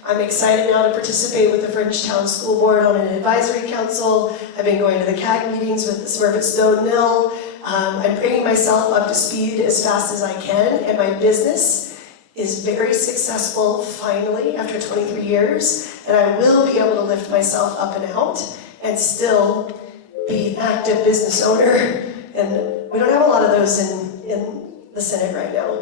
I'm excited now to participate with the Frenchtown School Board on an advisory council. I've been going to the CAG meetings with the Smurfit Stone Mill. I'm bringing myself up to speed as fast as I can, and my business is very successful finally after 23 years, and I will be able to lift myself up and out and still be an active business owner. And we don't have a lot of those in the Senate right now.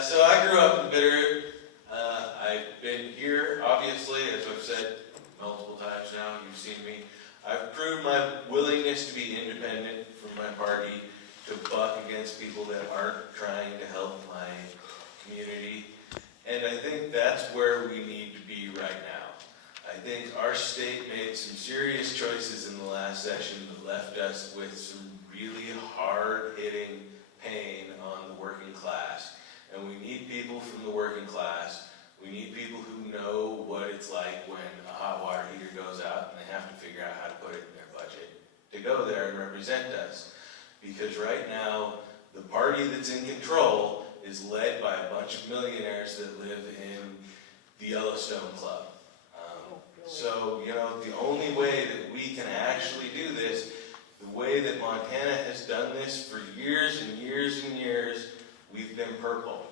So I grew up in Bitterroot. I've been here, obviously, as I've said multiple times now, you've seen me. I've proved my willingness to be independent from my party, to buck against people that aren't trying to help my community. And I think that's where we need to be right now. I think our state made some serious choices in the last session that left us with some really hard-hitting pain on the working class. And we need people from the working class. We need people who know what it's like when a hot water heater goes out and they have to figure out how to put it in their budget to go there and represent us. Because right now, the party that's in control is led by a bunch of millionaires that live in the Yellowstone Club. So, you know, the only way that we can actually do this, the way that Montana has done this for years and years and years, we've been purple.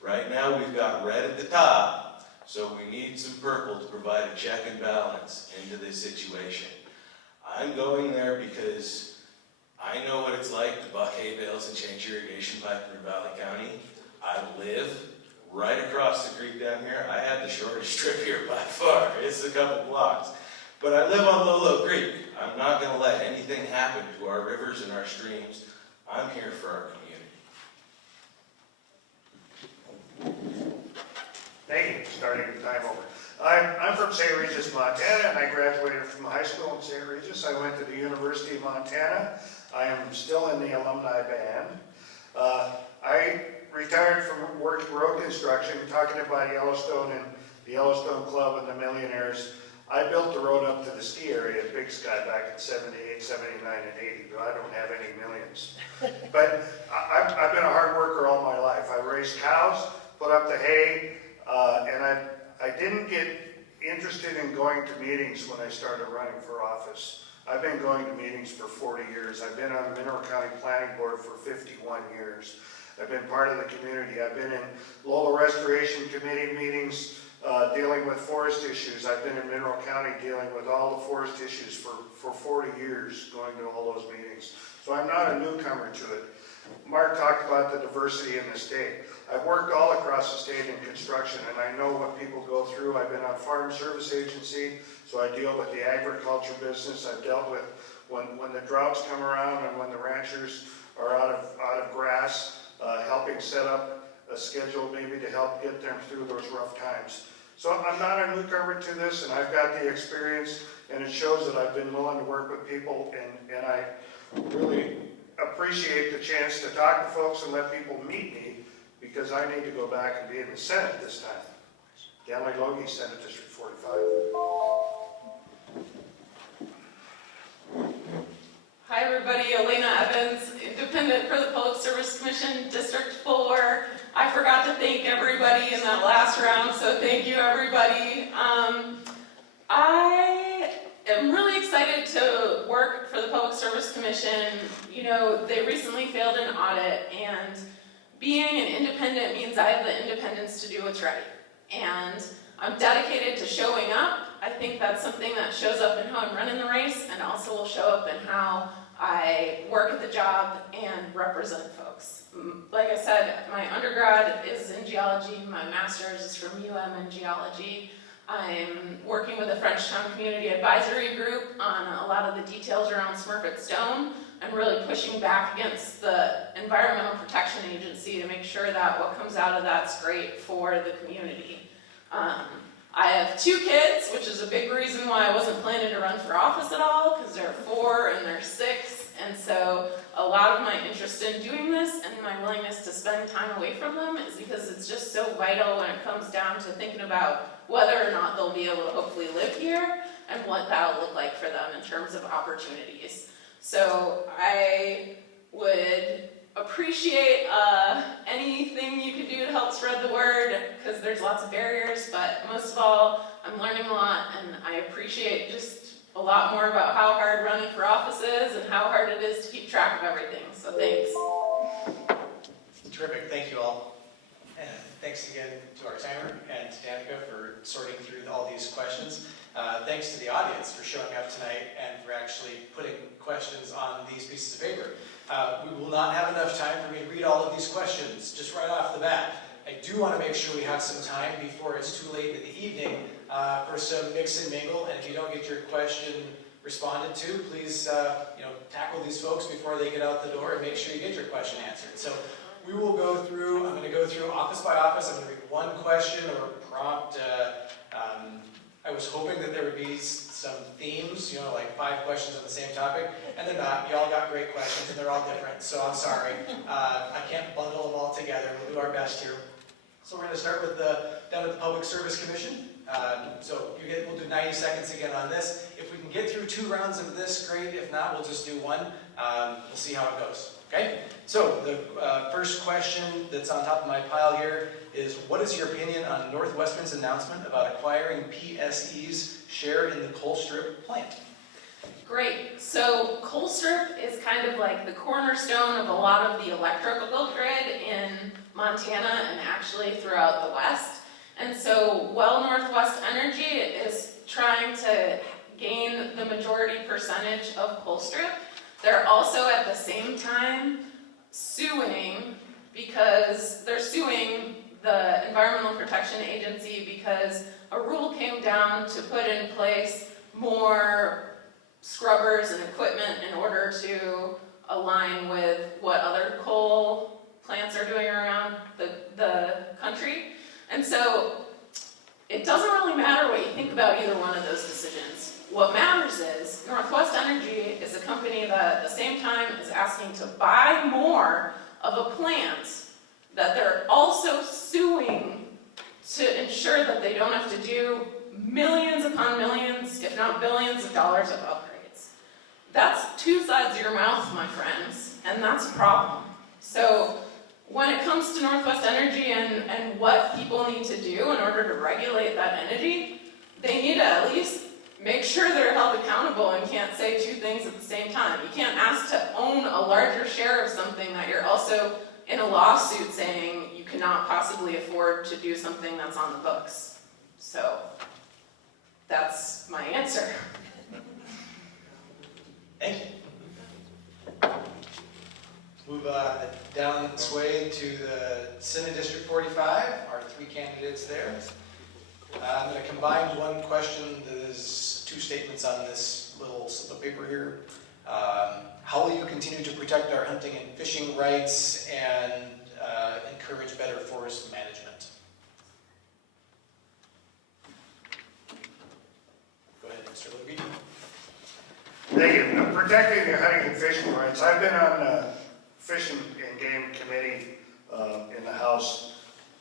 Right now we've got red at the top, so we need some purple to provide a check and balance into this situation. I'm going there because I know what it's like to buck hay bales and change irrigation pipe in Valley County. I live right across the creek down here. I have the shortest strip here by far. It's a couple blocks. But I live on Lolo Creek. I'm not going to let anything happen to our rivers and our streams. I'm here for our community. Thank you, starting the time over. I'm from St. Regis, Montana, and I graduated from high school in St. Regis. I went to the University of Montana. I am still in the alumni band. I retired from working road construction, talking about Yellowstone and the Yellowstone Club and the millionaires. I built the road up to the ski area at Big Sky back in 78, 79, and 80, but I don't have any millions. But I've been a hard worker all my life. I raised cows, put up the hay, and I didn't get interested in going to meetings when I started running for office. I've been going to meetings for 40 years. I've been on the Mineral County Planning Board for 51 years. I've been part of the community. I've been in Lolo Restoration Committee meetings dealing with forest issues. I've been in Mineral County dealing with all the forest issues for 40 years, going to all those meetings. So I'm not a newcomer to it. Mark talked about the diversity in the state. I've worked all across the state in construction, and I know what people go through. I've been on Farm Service Agency, so I deal with the agriculture business. I've dealt with when the droughts come around and when the ranchers are out of grass, helping set up a schedule maybe to help get them through those rough times. So I'm not a newcomer to this, and I've got the experience, and it shows that I've been willing to work with people, and I really appreciate the chance to talk to folks and let people meet me, because I need to go back and be in the Senate this time. Galway Logie, Senate District 45. Hi everybody, Elena Evans, independent for the Public Service Commission, District 4. I forgot to thank everybody in that last round, so thank you everybody. I am really excited to work for the Public Service Commission. You know, they recently failed an audit, and being an independent means I have the independence to do what's right. And I'm dedicated to showing up. I think that's something that shows up in how I'm running the race, and also will show up in how I work at the job and represent folks. Like I said, my undergrad is in geology, my master's is from in geology. I'm working with the Frenchtown Community Advisory Group on a lot of the details around Smurfit Stone. I'm really pushing back against the Environmental Protection Agency to make sure that what comes out of that's great for the community. I have 2 kids, which is a big reason why I wasn't planning to run for office at all, because they're 4 and they're 6, and so a lot of my interest in doing this and my willingness to spend time away from them is because it's just so vital when it comes down to thinking about whether or not they'll be able to hopefully live here and what that'll look like for them in terms of opportunities. So I would appreciate anything you could do to help spread the word, because there's lots of barriers, but most of all, I'm learning a lot, and I appreciate just a lot more about how hard running for office is and how hard it is to keep track of everything, so thanks. Terrific, thank you all. And thanks again to our timer and to Danica for sorting through all these questions. Thanks to the audience for showing up tonight and for actually putting questions on these pieces of paper. We will not have enough time for me to read all of these questions just right off the bat. I do want to make sure we have some time before it's too late in the evening for some mix and mingle. And if you don't get your question responded to, please tackle these folks before they get out the door and make sure you get your question answered. So We will go through, I'm going to go through office by office. I'm going to read one question or prompt. I was hoping that there would be some themes, like 5 questions on the same topic, and they're not. You all got great questions, and they're all different, so I'm sorry. I can't bundle them all together. We'll do our best here. So we're going to start with down at the Public Service Commission. We'll do 90 seconds again on this. If we can get through 2 rounds of this, great. If not, we'll just do 1. We'll see how it goes. Okay? So the first question that's on top of my pile here is, what is your opinion on Northwestern's announcement about acquiring PSE's share in the Colstrip plant? Great. So Colstrip is kind of like the cornerstone of a lot of the electrical grid in Montana and actually throughout the West. And so while Northwest Energy is trying to gain the majority percentage of Colstrip, they're also at the same time suing because they're suing the Environmental Protection Agency because a rule came down to put in place more scrubbers and equipment in order to align with what other coal plants are doing around the country. And so it doesn't really matter what you think about either one of those decisions. What matters is Northwest Energy is a company that at the same time is asking to buy more of a plant that they're also suing to ensure that they don't have to do millions upon millions, if not billions of dollars of upgrades. That's 2 sides of your mouth, my friends, and that's a problem. So when it comes to Northwest Energy and what people need to do in order to regulate that entity, they need to at least make sure they're held accountable and can't say 2 things at the same time. You can't ask to own a larger share of something that you're also in a lawsuit saying you cannot possibly afford to do something that's on the books. So that's my answer. Thank you. Move down this way to the Senate District 45, our 3 candidates there. I'm going to combine one question. There's 2 statements on this little slip of paper here. How will you continue to protect our hunting and fishing rights and encourage better forest management? Go ahead, Mr. Logie. Thank you. Protecting the hunting and fishing rights. I've been on the Fish and Game Committee in the House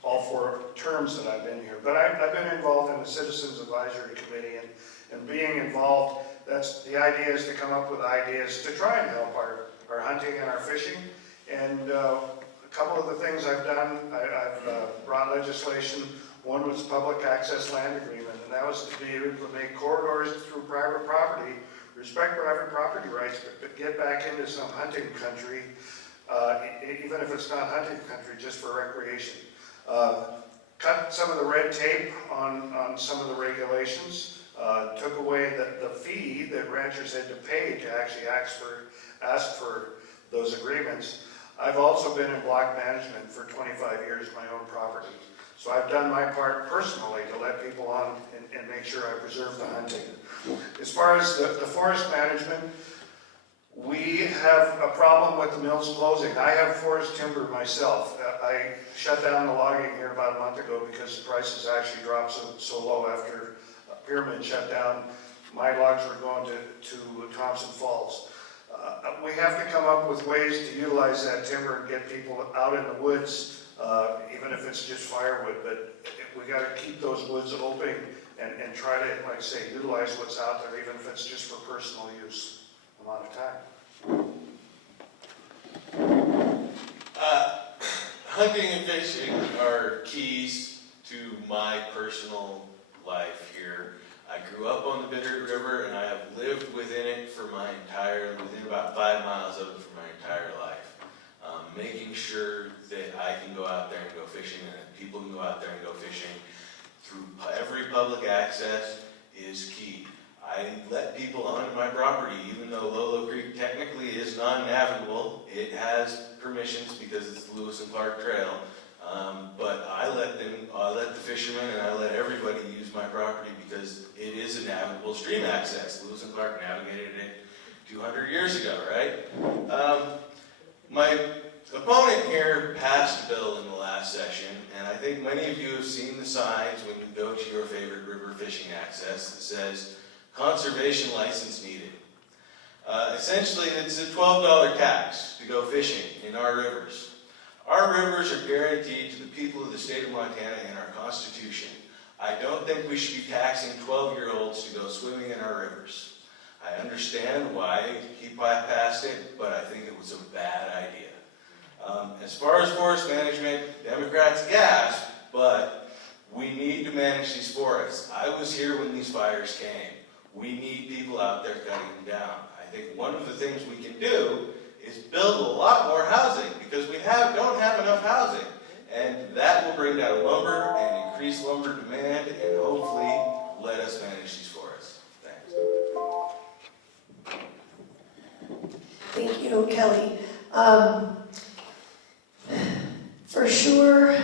all 4 terms that I've been here. But I've been involved in the Citizens Advisory Committee, and being involved, that's the idea is to come up with ideas to try and help our hunting and our fishing. And a couple of the things I've done, I've brought legislation. One was public access land agreement, and that was to be able to make corridors through private property, respect private property rights, but get back into some hunting country, even if it's not hunting country, just for recreation. Cut some of the red tape on some of the regulations, took away the fee that ranchers had to pay to actually ask for those agreements. I've also been in block management for 25 years, my own property. So I've done my part personally to let people on and make sure I preserve the hunting. As far as the forest management, we have a problem with the mills closing. I have forest timber myself. I shut down the logging here about a month ago because the prices actually dropped so low after Pyramid shut down. My logs were going to Thompson Falls. We have to come up with ways to utilize that timber and get people out in the woods, even if it's just firewood. But we got to keep those woods open and try to, like I say, utilize what's out there, even if it's just for personal use. I'm out of time. Hunting and fishing are keys to my personal life here. I grew up on the Bitterroot River, and I have lived within it within about 5 miles of it for my entire life. Making sure that I can go out there and go fishing, and that people can go out there and go fishing through every public access is key. I let people onto my property, even though Lolo Creek technically is non-navigable. It has permissions because it's the Lewis and Clark Trail. But I let the fishermen and I let everybody use my property because it is a navigable stream access. Lewis and Clark navigated it 200 years ago, right? My The opponent here passed a bill in the last session, and I think many of you have seen the signs when you go to your favorite river fishing access that says, conservation license needed. Essentially, it's a $12 tax to go fishing in our rivers. Our rivers are guaranteed to the people of the state of Montana in our Constitution. I don't think we should be taxing 12-year-olds to go swimming in our rivers. I understand why he passed it, but I think it was a bad idea. As far as forest management, Democrats gasp, but we need to manage these forests. I was here when these fires came. We need people out there cutting them down. I think one of the things we can do is build a lot more housing, because we don't have enough housing. And that will bring down lumber and increase lumber demand and hopefully let us manage these forests. Thanks. Thank you, Kelly. For sure,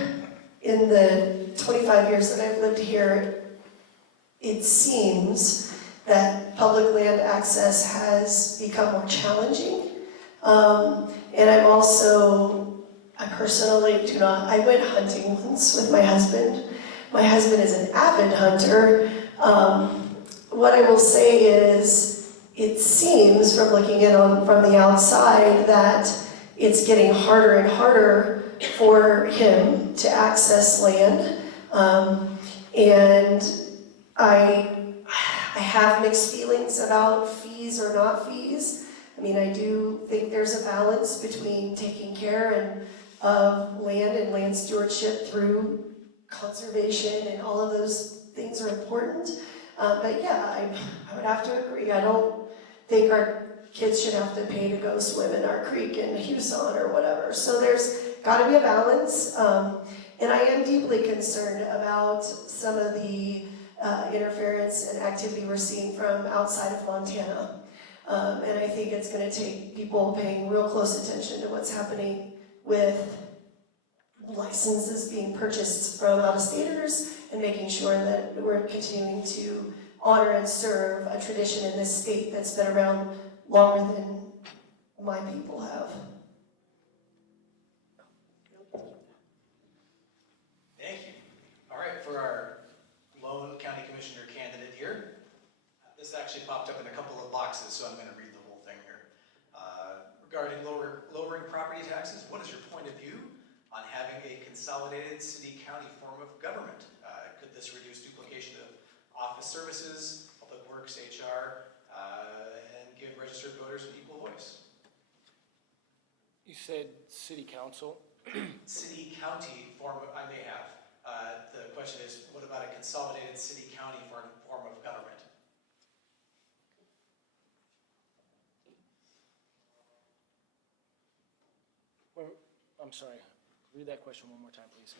in the 25 years that I've lived here, it seems that public land access has become more challenging. And I personally do not, I went hunting once with my husband. My husband is an avid hunter. What I will say is, it seems from looking in from the outside that it's getting harder and harder for him to access land. And I have mixed feelings about fees or not fees. I mean, I do think there's a balance between taking care of land and land stewardship through conservation, and all of those things are important. But yeah, I would have to agree. I don't think our kids should have to pay to go swim in our creek in Houston or whatever. So there's got to be a balance. And I am deeply concerned about some of the interference and activity we're seeing from outside of Montana. And I think it's going to take people paying real close attention to what's happening with licenses being purchased from out-of-staters, and making sure that we're continuing to honor and serve a tradition in this state that's been around longer than my people have. Thank you. All right, for our lone county commissioner candidate here, this actually popped up in a couple of boxes, so I'm going to read the whole thing here. Regarding lowering property taxes, what is your point of view on having a consolidated city-county form of government? Could this reduce duplication of office services, public works, HR, and give registered voters an equal voice? You said city council? City-county form of, I may have. The question is, what about a consolidated city-county form of government? I'm sorry, read that question one more time, please.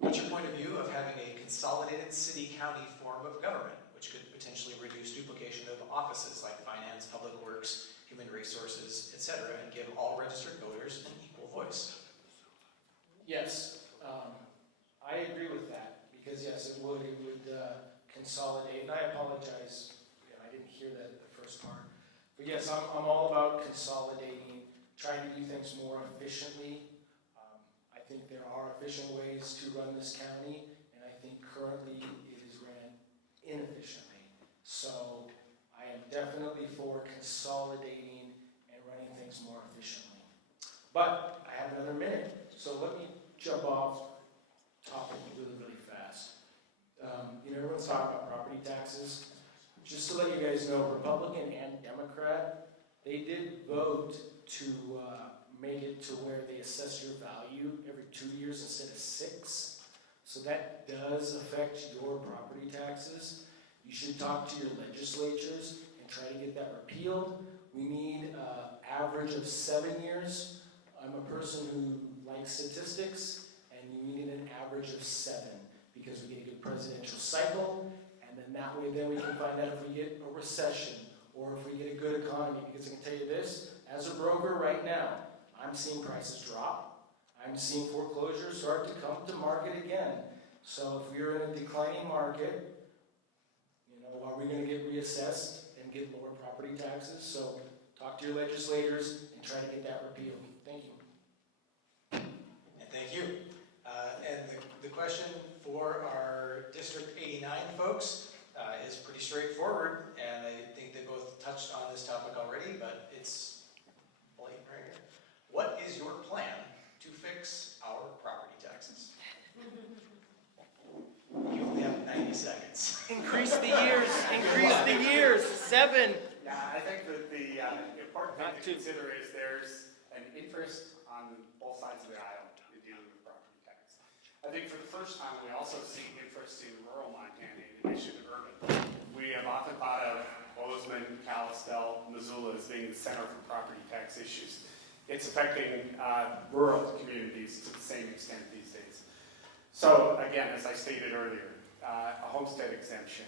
What's your point of view of having a consolidated city-county form of government, which could potentially reduce duplication of offices like finance, public works, human resources, etc., and give all registered voters an equal voice? Yes, I agree with that, because yes, it would consolidate, and I apologize, I didn't hear that the first part. But yes, I'm all about consolidating, trying to do things more efficiently. I think there are efficient ways to run this county, and I think currently it is ran inefficiently. So I am definitely for consolidating and running things more efficiently. But I have another minute, so let me jump off topic really, really fast. Everyone's talking about property taxes. Just to let you guys know, Republican and Democrat, they did vote to make it to where they assess your value every 2 years instead of 6. So that does affect your property taxes. You should talk to your legislatures and try to get that repealed. We need an average of 7 years. I'm a person who likes statistics, and you need an average of 7 because we get a good presidential cycle, and then that way then we can find out if we get a recession or if we get a good economy. Because I can tell you this, as a broker right now, I'm seeing prices drop. I'm seeing foreclosures start to come to market again. So if we're in a declining market, are we going to get reassessed and get lower property taxes? So talk to your legislators and try to get that repealed. Thank you. Thank you. And the question for our District 89 folks is pretty straightforward, and I think they both touched on this topic already, but it's blatant right here. What is your plan to fix our property taxes? You only have 90 seconds. Increase the years, increase the years, 7. Yeah, I think that the important thing Not to two. consider is there's an interest on both sides of the aisle in dealing with property tax. I think for the first time, we also see interest in rural Montana in addition to urban. We have often thought of Bozeman, Kalispell, Missoula as being the center for property tax issues. It's affecting rural communities to the same extent these days. So again, as I stated earlier, a homestead exemption,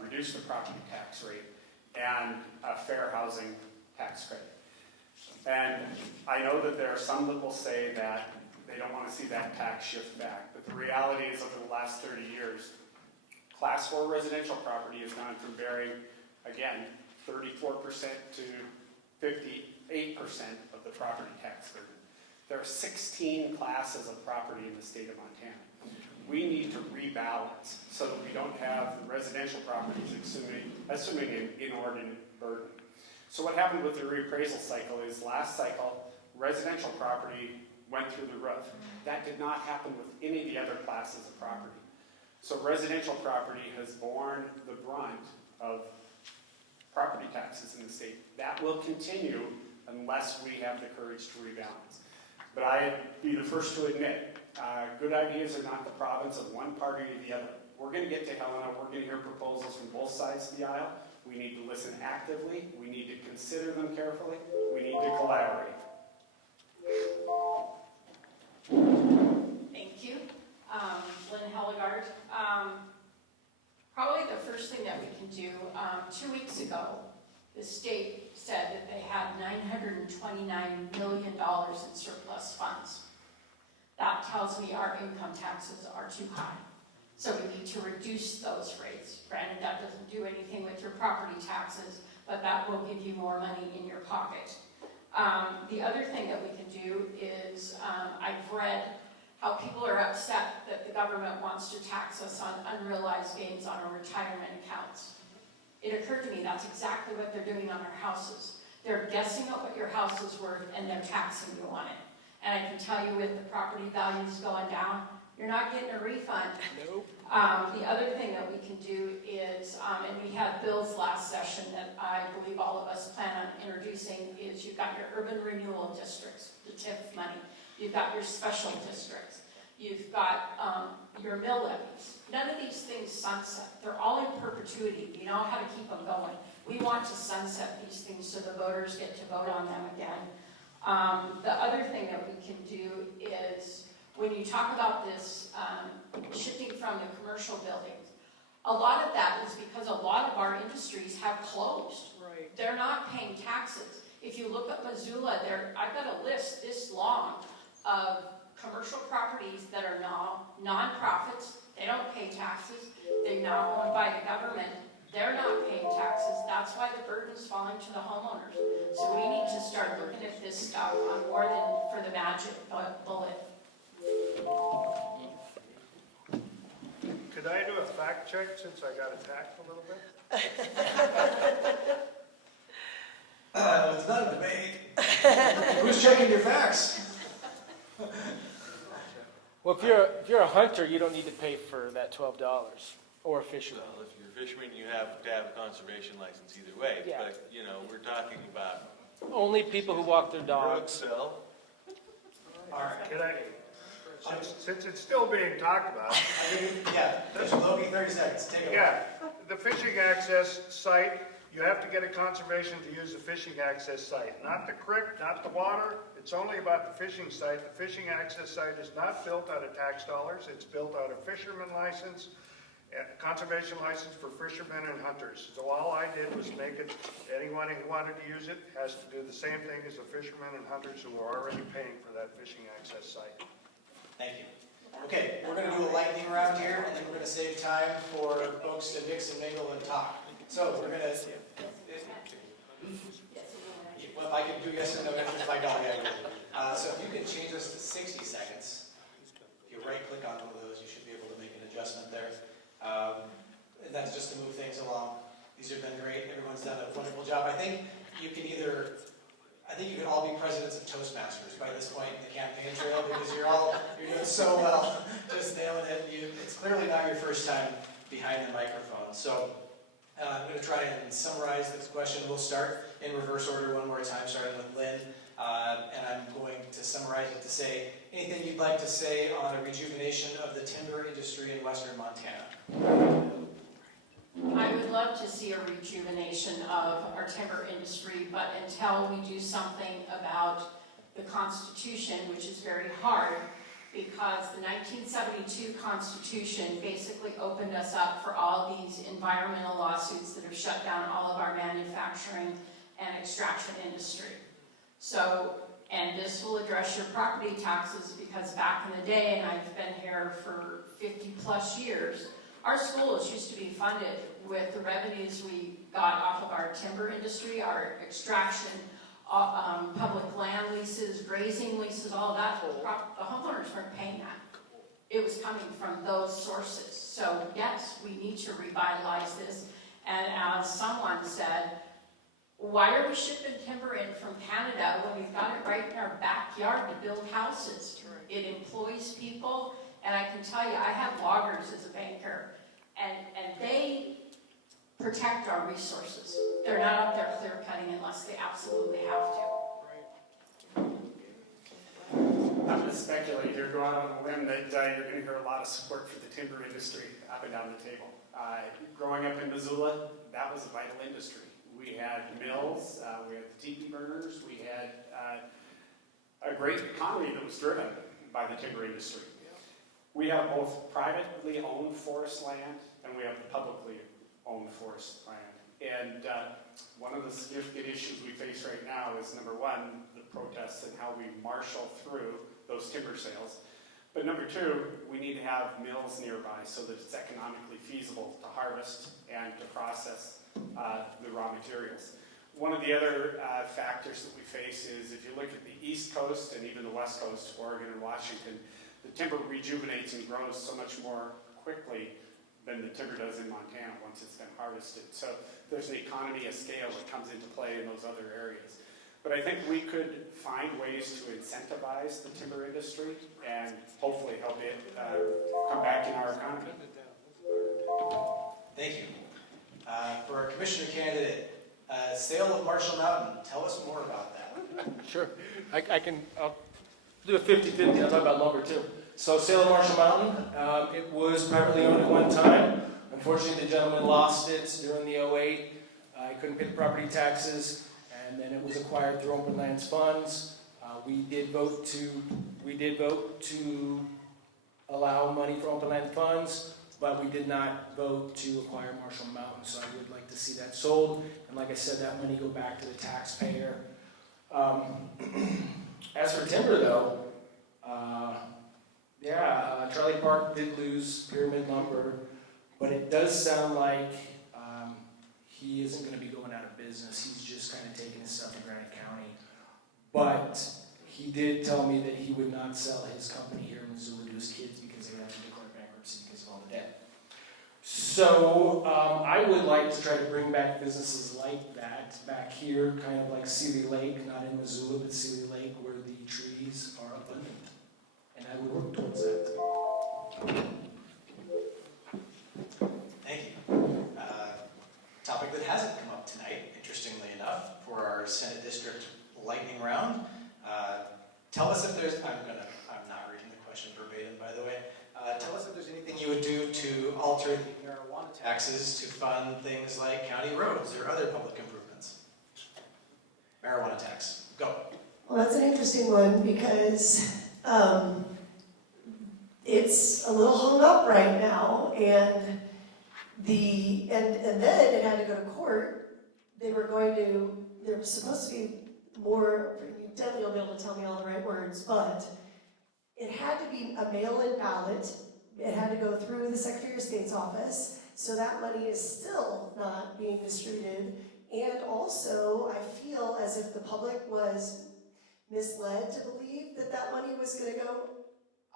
reduce the property tax rate, and a fair housing tax credit. And I know that there are some that will say that they don't want to see that tax shift back, but the reality is over the last 30 years, Class 4 residential property has gone from bearing, again, 34% to 58% of the property tax burden. There are 16 classes of property in the state of Montana. We need to rebalance so that we don't have the residential properties assuming an inordinate burden. So what happened with the reappraisal cycle is last cycle, residential property went through the roof. That did not happen with any of the other classes of property. So residential property has borne the brunt of property taxes in the state. That will continue unless we have the courage to rebalance. But I'd be the first to admit, good ideas are not the province of one party or the other. We're going to get to Helena, we're going to hear proposals from both sides of the aisle. We need to listen actively, we need to consider them carefully, we need to collaborate. Thank you. Lynn Hellegard. Probably the first thing that we can do, 2 weeks ago, the state said that they had $929 million in surplus funds. That tells me our income taxes are too high. So we need to reduce those rates. Granted, that doesn't do anything with your property taxes, but that will give you more money in your pocket. The other thing that we can do is, I've read how people are upset that the government wants to tax us on unrealized gains on our retirement accounts. It occurred to me that's exactly what they're doing on our houses. They're guessing at what your house is worth and they're taxing you on it. And I can tell you with the property values going down, you're not getting a refund. Nope. The other thing that we can do is, and we had bills last session that I believe all of us plan on introducing, is you've got your urban renewal districts, the TIF money. You've got your special districts. You've got your mill levies. None of these things sunset. They're all in perpetuity. You know how to keep them going. We want to sunset these things so the voters get to vote on them again. The other thing that we can do is, when you talk about this shifting from the commercial buildings, a lot of that is because a lot of our industries have closed. Right. They're not paying taxes. If you look at Missoula, I've got a list this long of commercial properties that are now non-profits. They don't pay taxes. They're now owned by the government. They're not paying taxes. That's why the burden's falling to the homeowners. So we need to start looking at this stuff on more than for the magic bullet. Could I do a fact check since I got attacked a little bit? It's not a debate. Who's checking your facts? Well, if you're a hunter, you don't need to pay for that $12 or a fisherman. Well, if you're a fisherman, you have to have a conservation license either way. Yeah. But, you know, we're talking about Only people who walk their road dogs. sell. All right. Could I, since it's still being talked about, Yeah, Logie, 30 seconds. Take it away. yeah, the fishing access site, you have to get a conservation to use the fishing access site. Not the creek, not the water, it's only about the fishing site. The fishing access site is not built out of tax dollars, it's built out of fisherman license, conservation license for fishermen and hunters. So all I did was make it, anyone who wanted to use it has to do the same thing as the fishermen and hunters who are already paying for that fishing access site. Thank you. Okay, we're going to do a lightning round here, and then we're going to save time for folks to mix and mingle and talk. So we're going to, well, if I can do yes and no answers, if I don't, yeah, I will. So if you can change this to 60 seconds, you can either, I think you could all be presidents of Toastmasters by this point in the campaign trail, because you're doing so well, just nailing it. It's clearly not your first time behind the microphone. So I'm going to try and summarize this question. We'll start in reverse order one more time, starting with Lynn. And I'm going to summarize it to say, anything you'd like to say on the rejuvenation of the timber industry in western Montana? I would love to see a rejuvenation of our timber industry, but until we do something about the Constitution, which is very hard, because the 1972 Constitution basically opened us up for all these environmental lawsuits that have shut down all of our manufacturing and extraction industry. So, and this will address your property taxes, because back in the day, and I've been here for 50 plus years, our schools used to be funded with the revenues we got off of our timber industry, our extraction, public land leases, grazing leases, all of that. The homeowners weren't paying that. It was coming from those sources. So yes, we need to revitalize this. And as someone said, why are we shipping timber in from Canada when we've got it right in our backyard to build houses? It employs people, and I can tell you, I have loggers as a banker, and they protect our resources. They're not up there clear cutting unless they absolutely have to. I'm going to speculate here, go out on a limb that you're going to hear a lot of support for the timber industry up and down the table. Growing up in Missoula, that was a vital industry. We had mills, we had the tiki burners, we had a great economy that was driven by the timber industry. We have both privately owned forest land and we have the publicly owned forest land. And one of the significant issues we face right now is, number one, the protests and how we marshal through those timber sales. But number two, we need to have mills nearby so that it's economically feasible to harvest and to process the raw materials. One of the other factors that we face is, if you look at the East Coast and even the West Coast, Oregon and Washington, the timber rejuvenates and grows so much more quickly than the timber does in Montana once it's been harvested. So there's an economy of scale that comes into play in those other areas. But I think we could find ways to incentivize the timber industry and hopefully help it come back in our economy. Thank you. For our commissioner candidate, sale of Marshall Mountain, tell us more about that. Sure. I'll do a 50-50, I'll talk about lumber too. So sale of Marshall Mountain, it was privately owned at one time. Unfortunately, the gentleman lost it during the 2008. He couldn't pay the property taxes, and then it was acquired through open lands funds. We did vote to allow money for open land funds, but we did not vote to acquire Marshall Mountain, so I would like to see that sold. And like I said, that money go back to the taxpayer. As for timber though, Charlie Park did lose Pyramid Lumber, but it does sound like he isn't going to be going out of business. He's just kind of taking his stuff in Granite County. But he did tell me that he would not sell his company here in Missoula to his kids because they would have to declare bankruptcy because of all the debt. So I would like to try to bring back businesses like that back here, kind of like Sealy Lake, not in Missoula, but Sealy Lake, where the trees are abundant. And I would work towards that. Thank you. Topic that hasn't come up tonight, interestingly enough, for our Senate District lightning round. Tell us if there's, I'm not reading the question verbatim, by the way. Tell us if there's anything you would do to alter the marijuana taxes to fund things like county roads or other public improvements. Marijuana tax, go. Well, that's an interesting one because it's a little hung up right now, and then it had to go to court. There was supposed to be more, you definitely will be able to tell me all the right words, but it had to be a mail-in ballot. It had to go through the Secretary of State's office, so that money is still not being distributed. And also, I feel as if the public was misled to believe that that money was going to go.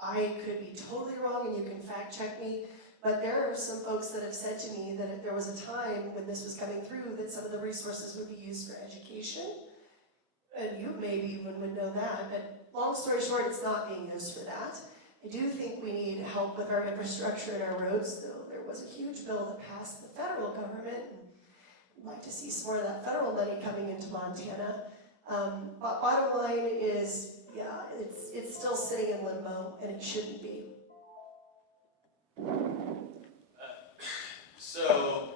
I could be totally wrong, and you can fact check me, But there are some folks that have said to me that if there was a time when this was coming through, that some of the resources would be used for education. And you maybe even would know that, but long story short, it's not being used for that. I do think we need help with our infrastructure and our roads, though. There was a huge bill that passed the federal government. I'd like to see some more of that federal money coming into Montana. But bottom line is, yeah, it's still sitting in limbo, and it shouldn't be. So,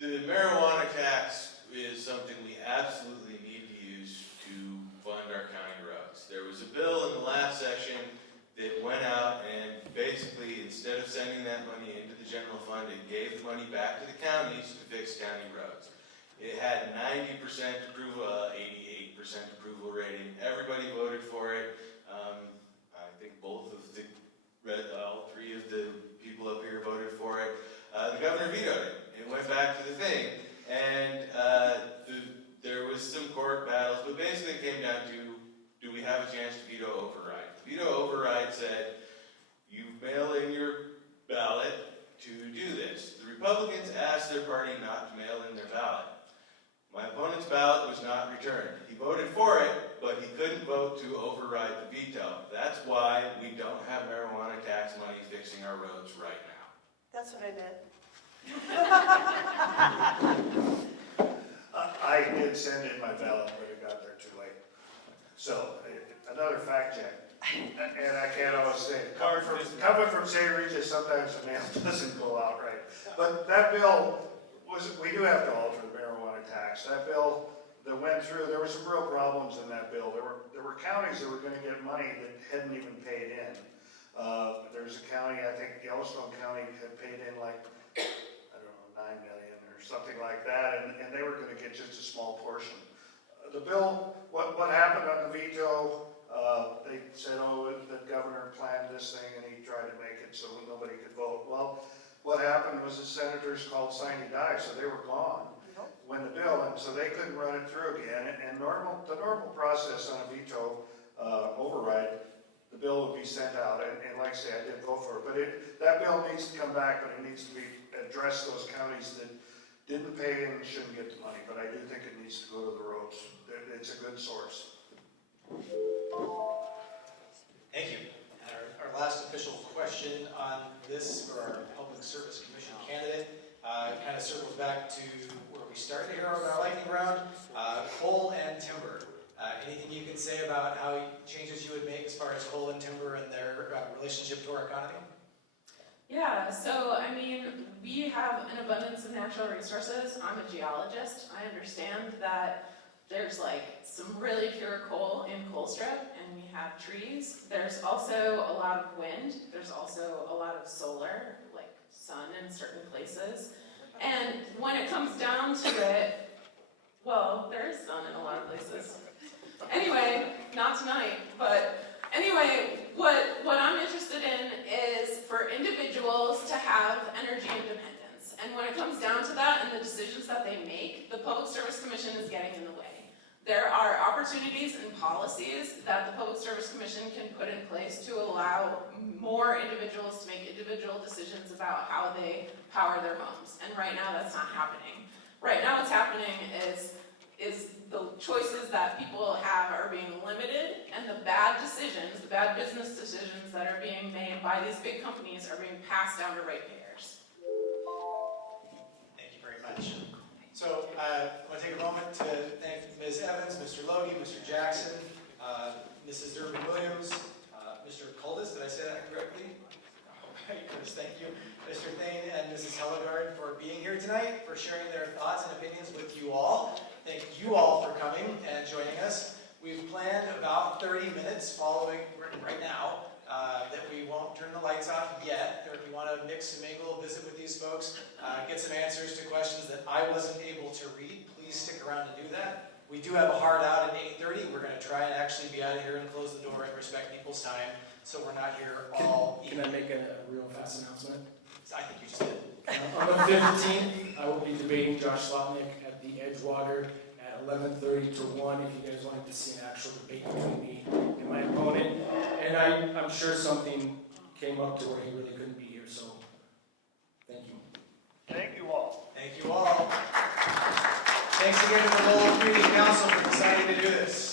the marijuana tax is something we absolutely need to use to fund our county roads. There was a bill in the last session that went out and basically, instead of sending that money into the general fund, it gave the money back to the counties to fix county roads. It had 90% approval, 88% approval rating. Everybody voted for it. I think both of the, all three of the people up here voted for it. The governor vetoed it. It went back to the thing. And there was some court battles, but basically it came down to, do we have a chance to veto override? The veto override said, you mail in your ballot to do this. The Republicans asked their party not to mail in their ballot. My opponent's ballot was not returned. He voted for it, but he couldn't vote to override the veto. That's why we don't have marijuana tax money fixing our roads right now. That's what I meant. I did send in my ballot, but it got there too late. So, another fact check, and I can't always say it. Coming from St. Regis, sometimes the mail doesn't go out right. But that bill we do have to alter the marijuana tax. That bill that went through, there were some real problems in that bill. There were counties that were going to get money that hadn't even paid in. There's a county, I think Yellowstone County had paid in like, I don't know, $9 million or something like that, and they were going to get just a small portion. The bill, what happened on the veto, they said, oh, the governor planned this thing and he tried to make it so nobody could vote. Well, what happened was the senators called sine die, so they were gone when the bill, and so they couldn't run it through again. And the normal process on a veto override, the bill would be sent out, and like I say, I did vote for it. But that bill needs to come back, but it needs to be address those counties that didn't pay and shouldn't get the money. But I do think it needs to go to the roads. It's a good source. Thank you. And our last official question on this for our Public Service Commission candidate kind of circles back to where we started here on our lightning round, coal and timber. Anything you can say about how changes you would make as far as coal and timber and their relationship to our economy? Yeah, so I mean, we have an abundance of natural resources. I'm a geologist. I understand that there's like some really pure coal in Colstrip, and we have trees. There's also a lot of wind. There's also a lot of solar, like sun in certain places. And when it comes down to it, well, there is sun in a lot of places. Anyway, not tonight, but anyway, what I'm interested in is for individuals to have energy independence. And when it comes down to that and the decisions that they make, the Public Service Commission is getting in the way. There are opportunities and policies that the Public Service Commission can put in place to allow more individuals to make individual decisions about how they power their homes. And right now that's not happening. Right now what's happening is the choices that people have are being limited, and the bad decisions, the bad business decisions that are being made by these big companies are being passed down to ratepayers. Thank you very much. So I want to take a moment to thank Ms. Evans, Mr. Logie, Mr. Jackson, Mrs. Durbin-Williams, Mr. Kuldis, did I say that correctly? All right, Chris, thank you. Mr. Thane and Mrs. Hellegard for being here tonight, for sharing their thoughts and opinions with you all. Thank you all for coming and joining us. We've planned about 30 minutes following right now that we won't turn the lights off yet. Or if you want to mix and mingle, visit with these folks, get some answers to questions that I wasn't able to read, please stick around to do that. We do have a hard out at 8:30. We're going to try and actually be out of here and close the door and respect people's time, so we're not here all Can I make a real fast announcement? I think you just did. On the 15th, I will be debating Josh Slotnick at the Edgewater at 11:30 to 1, if you guys wanted to see an actual debate between me and my opponent. And I'm sure something came up to where he really couldn't be here, so again to the Lolo Community Council for deciding to do this.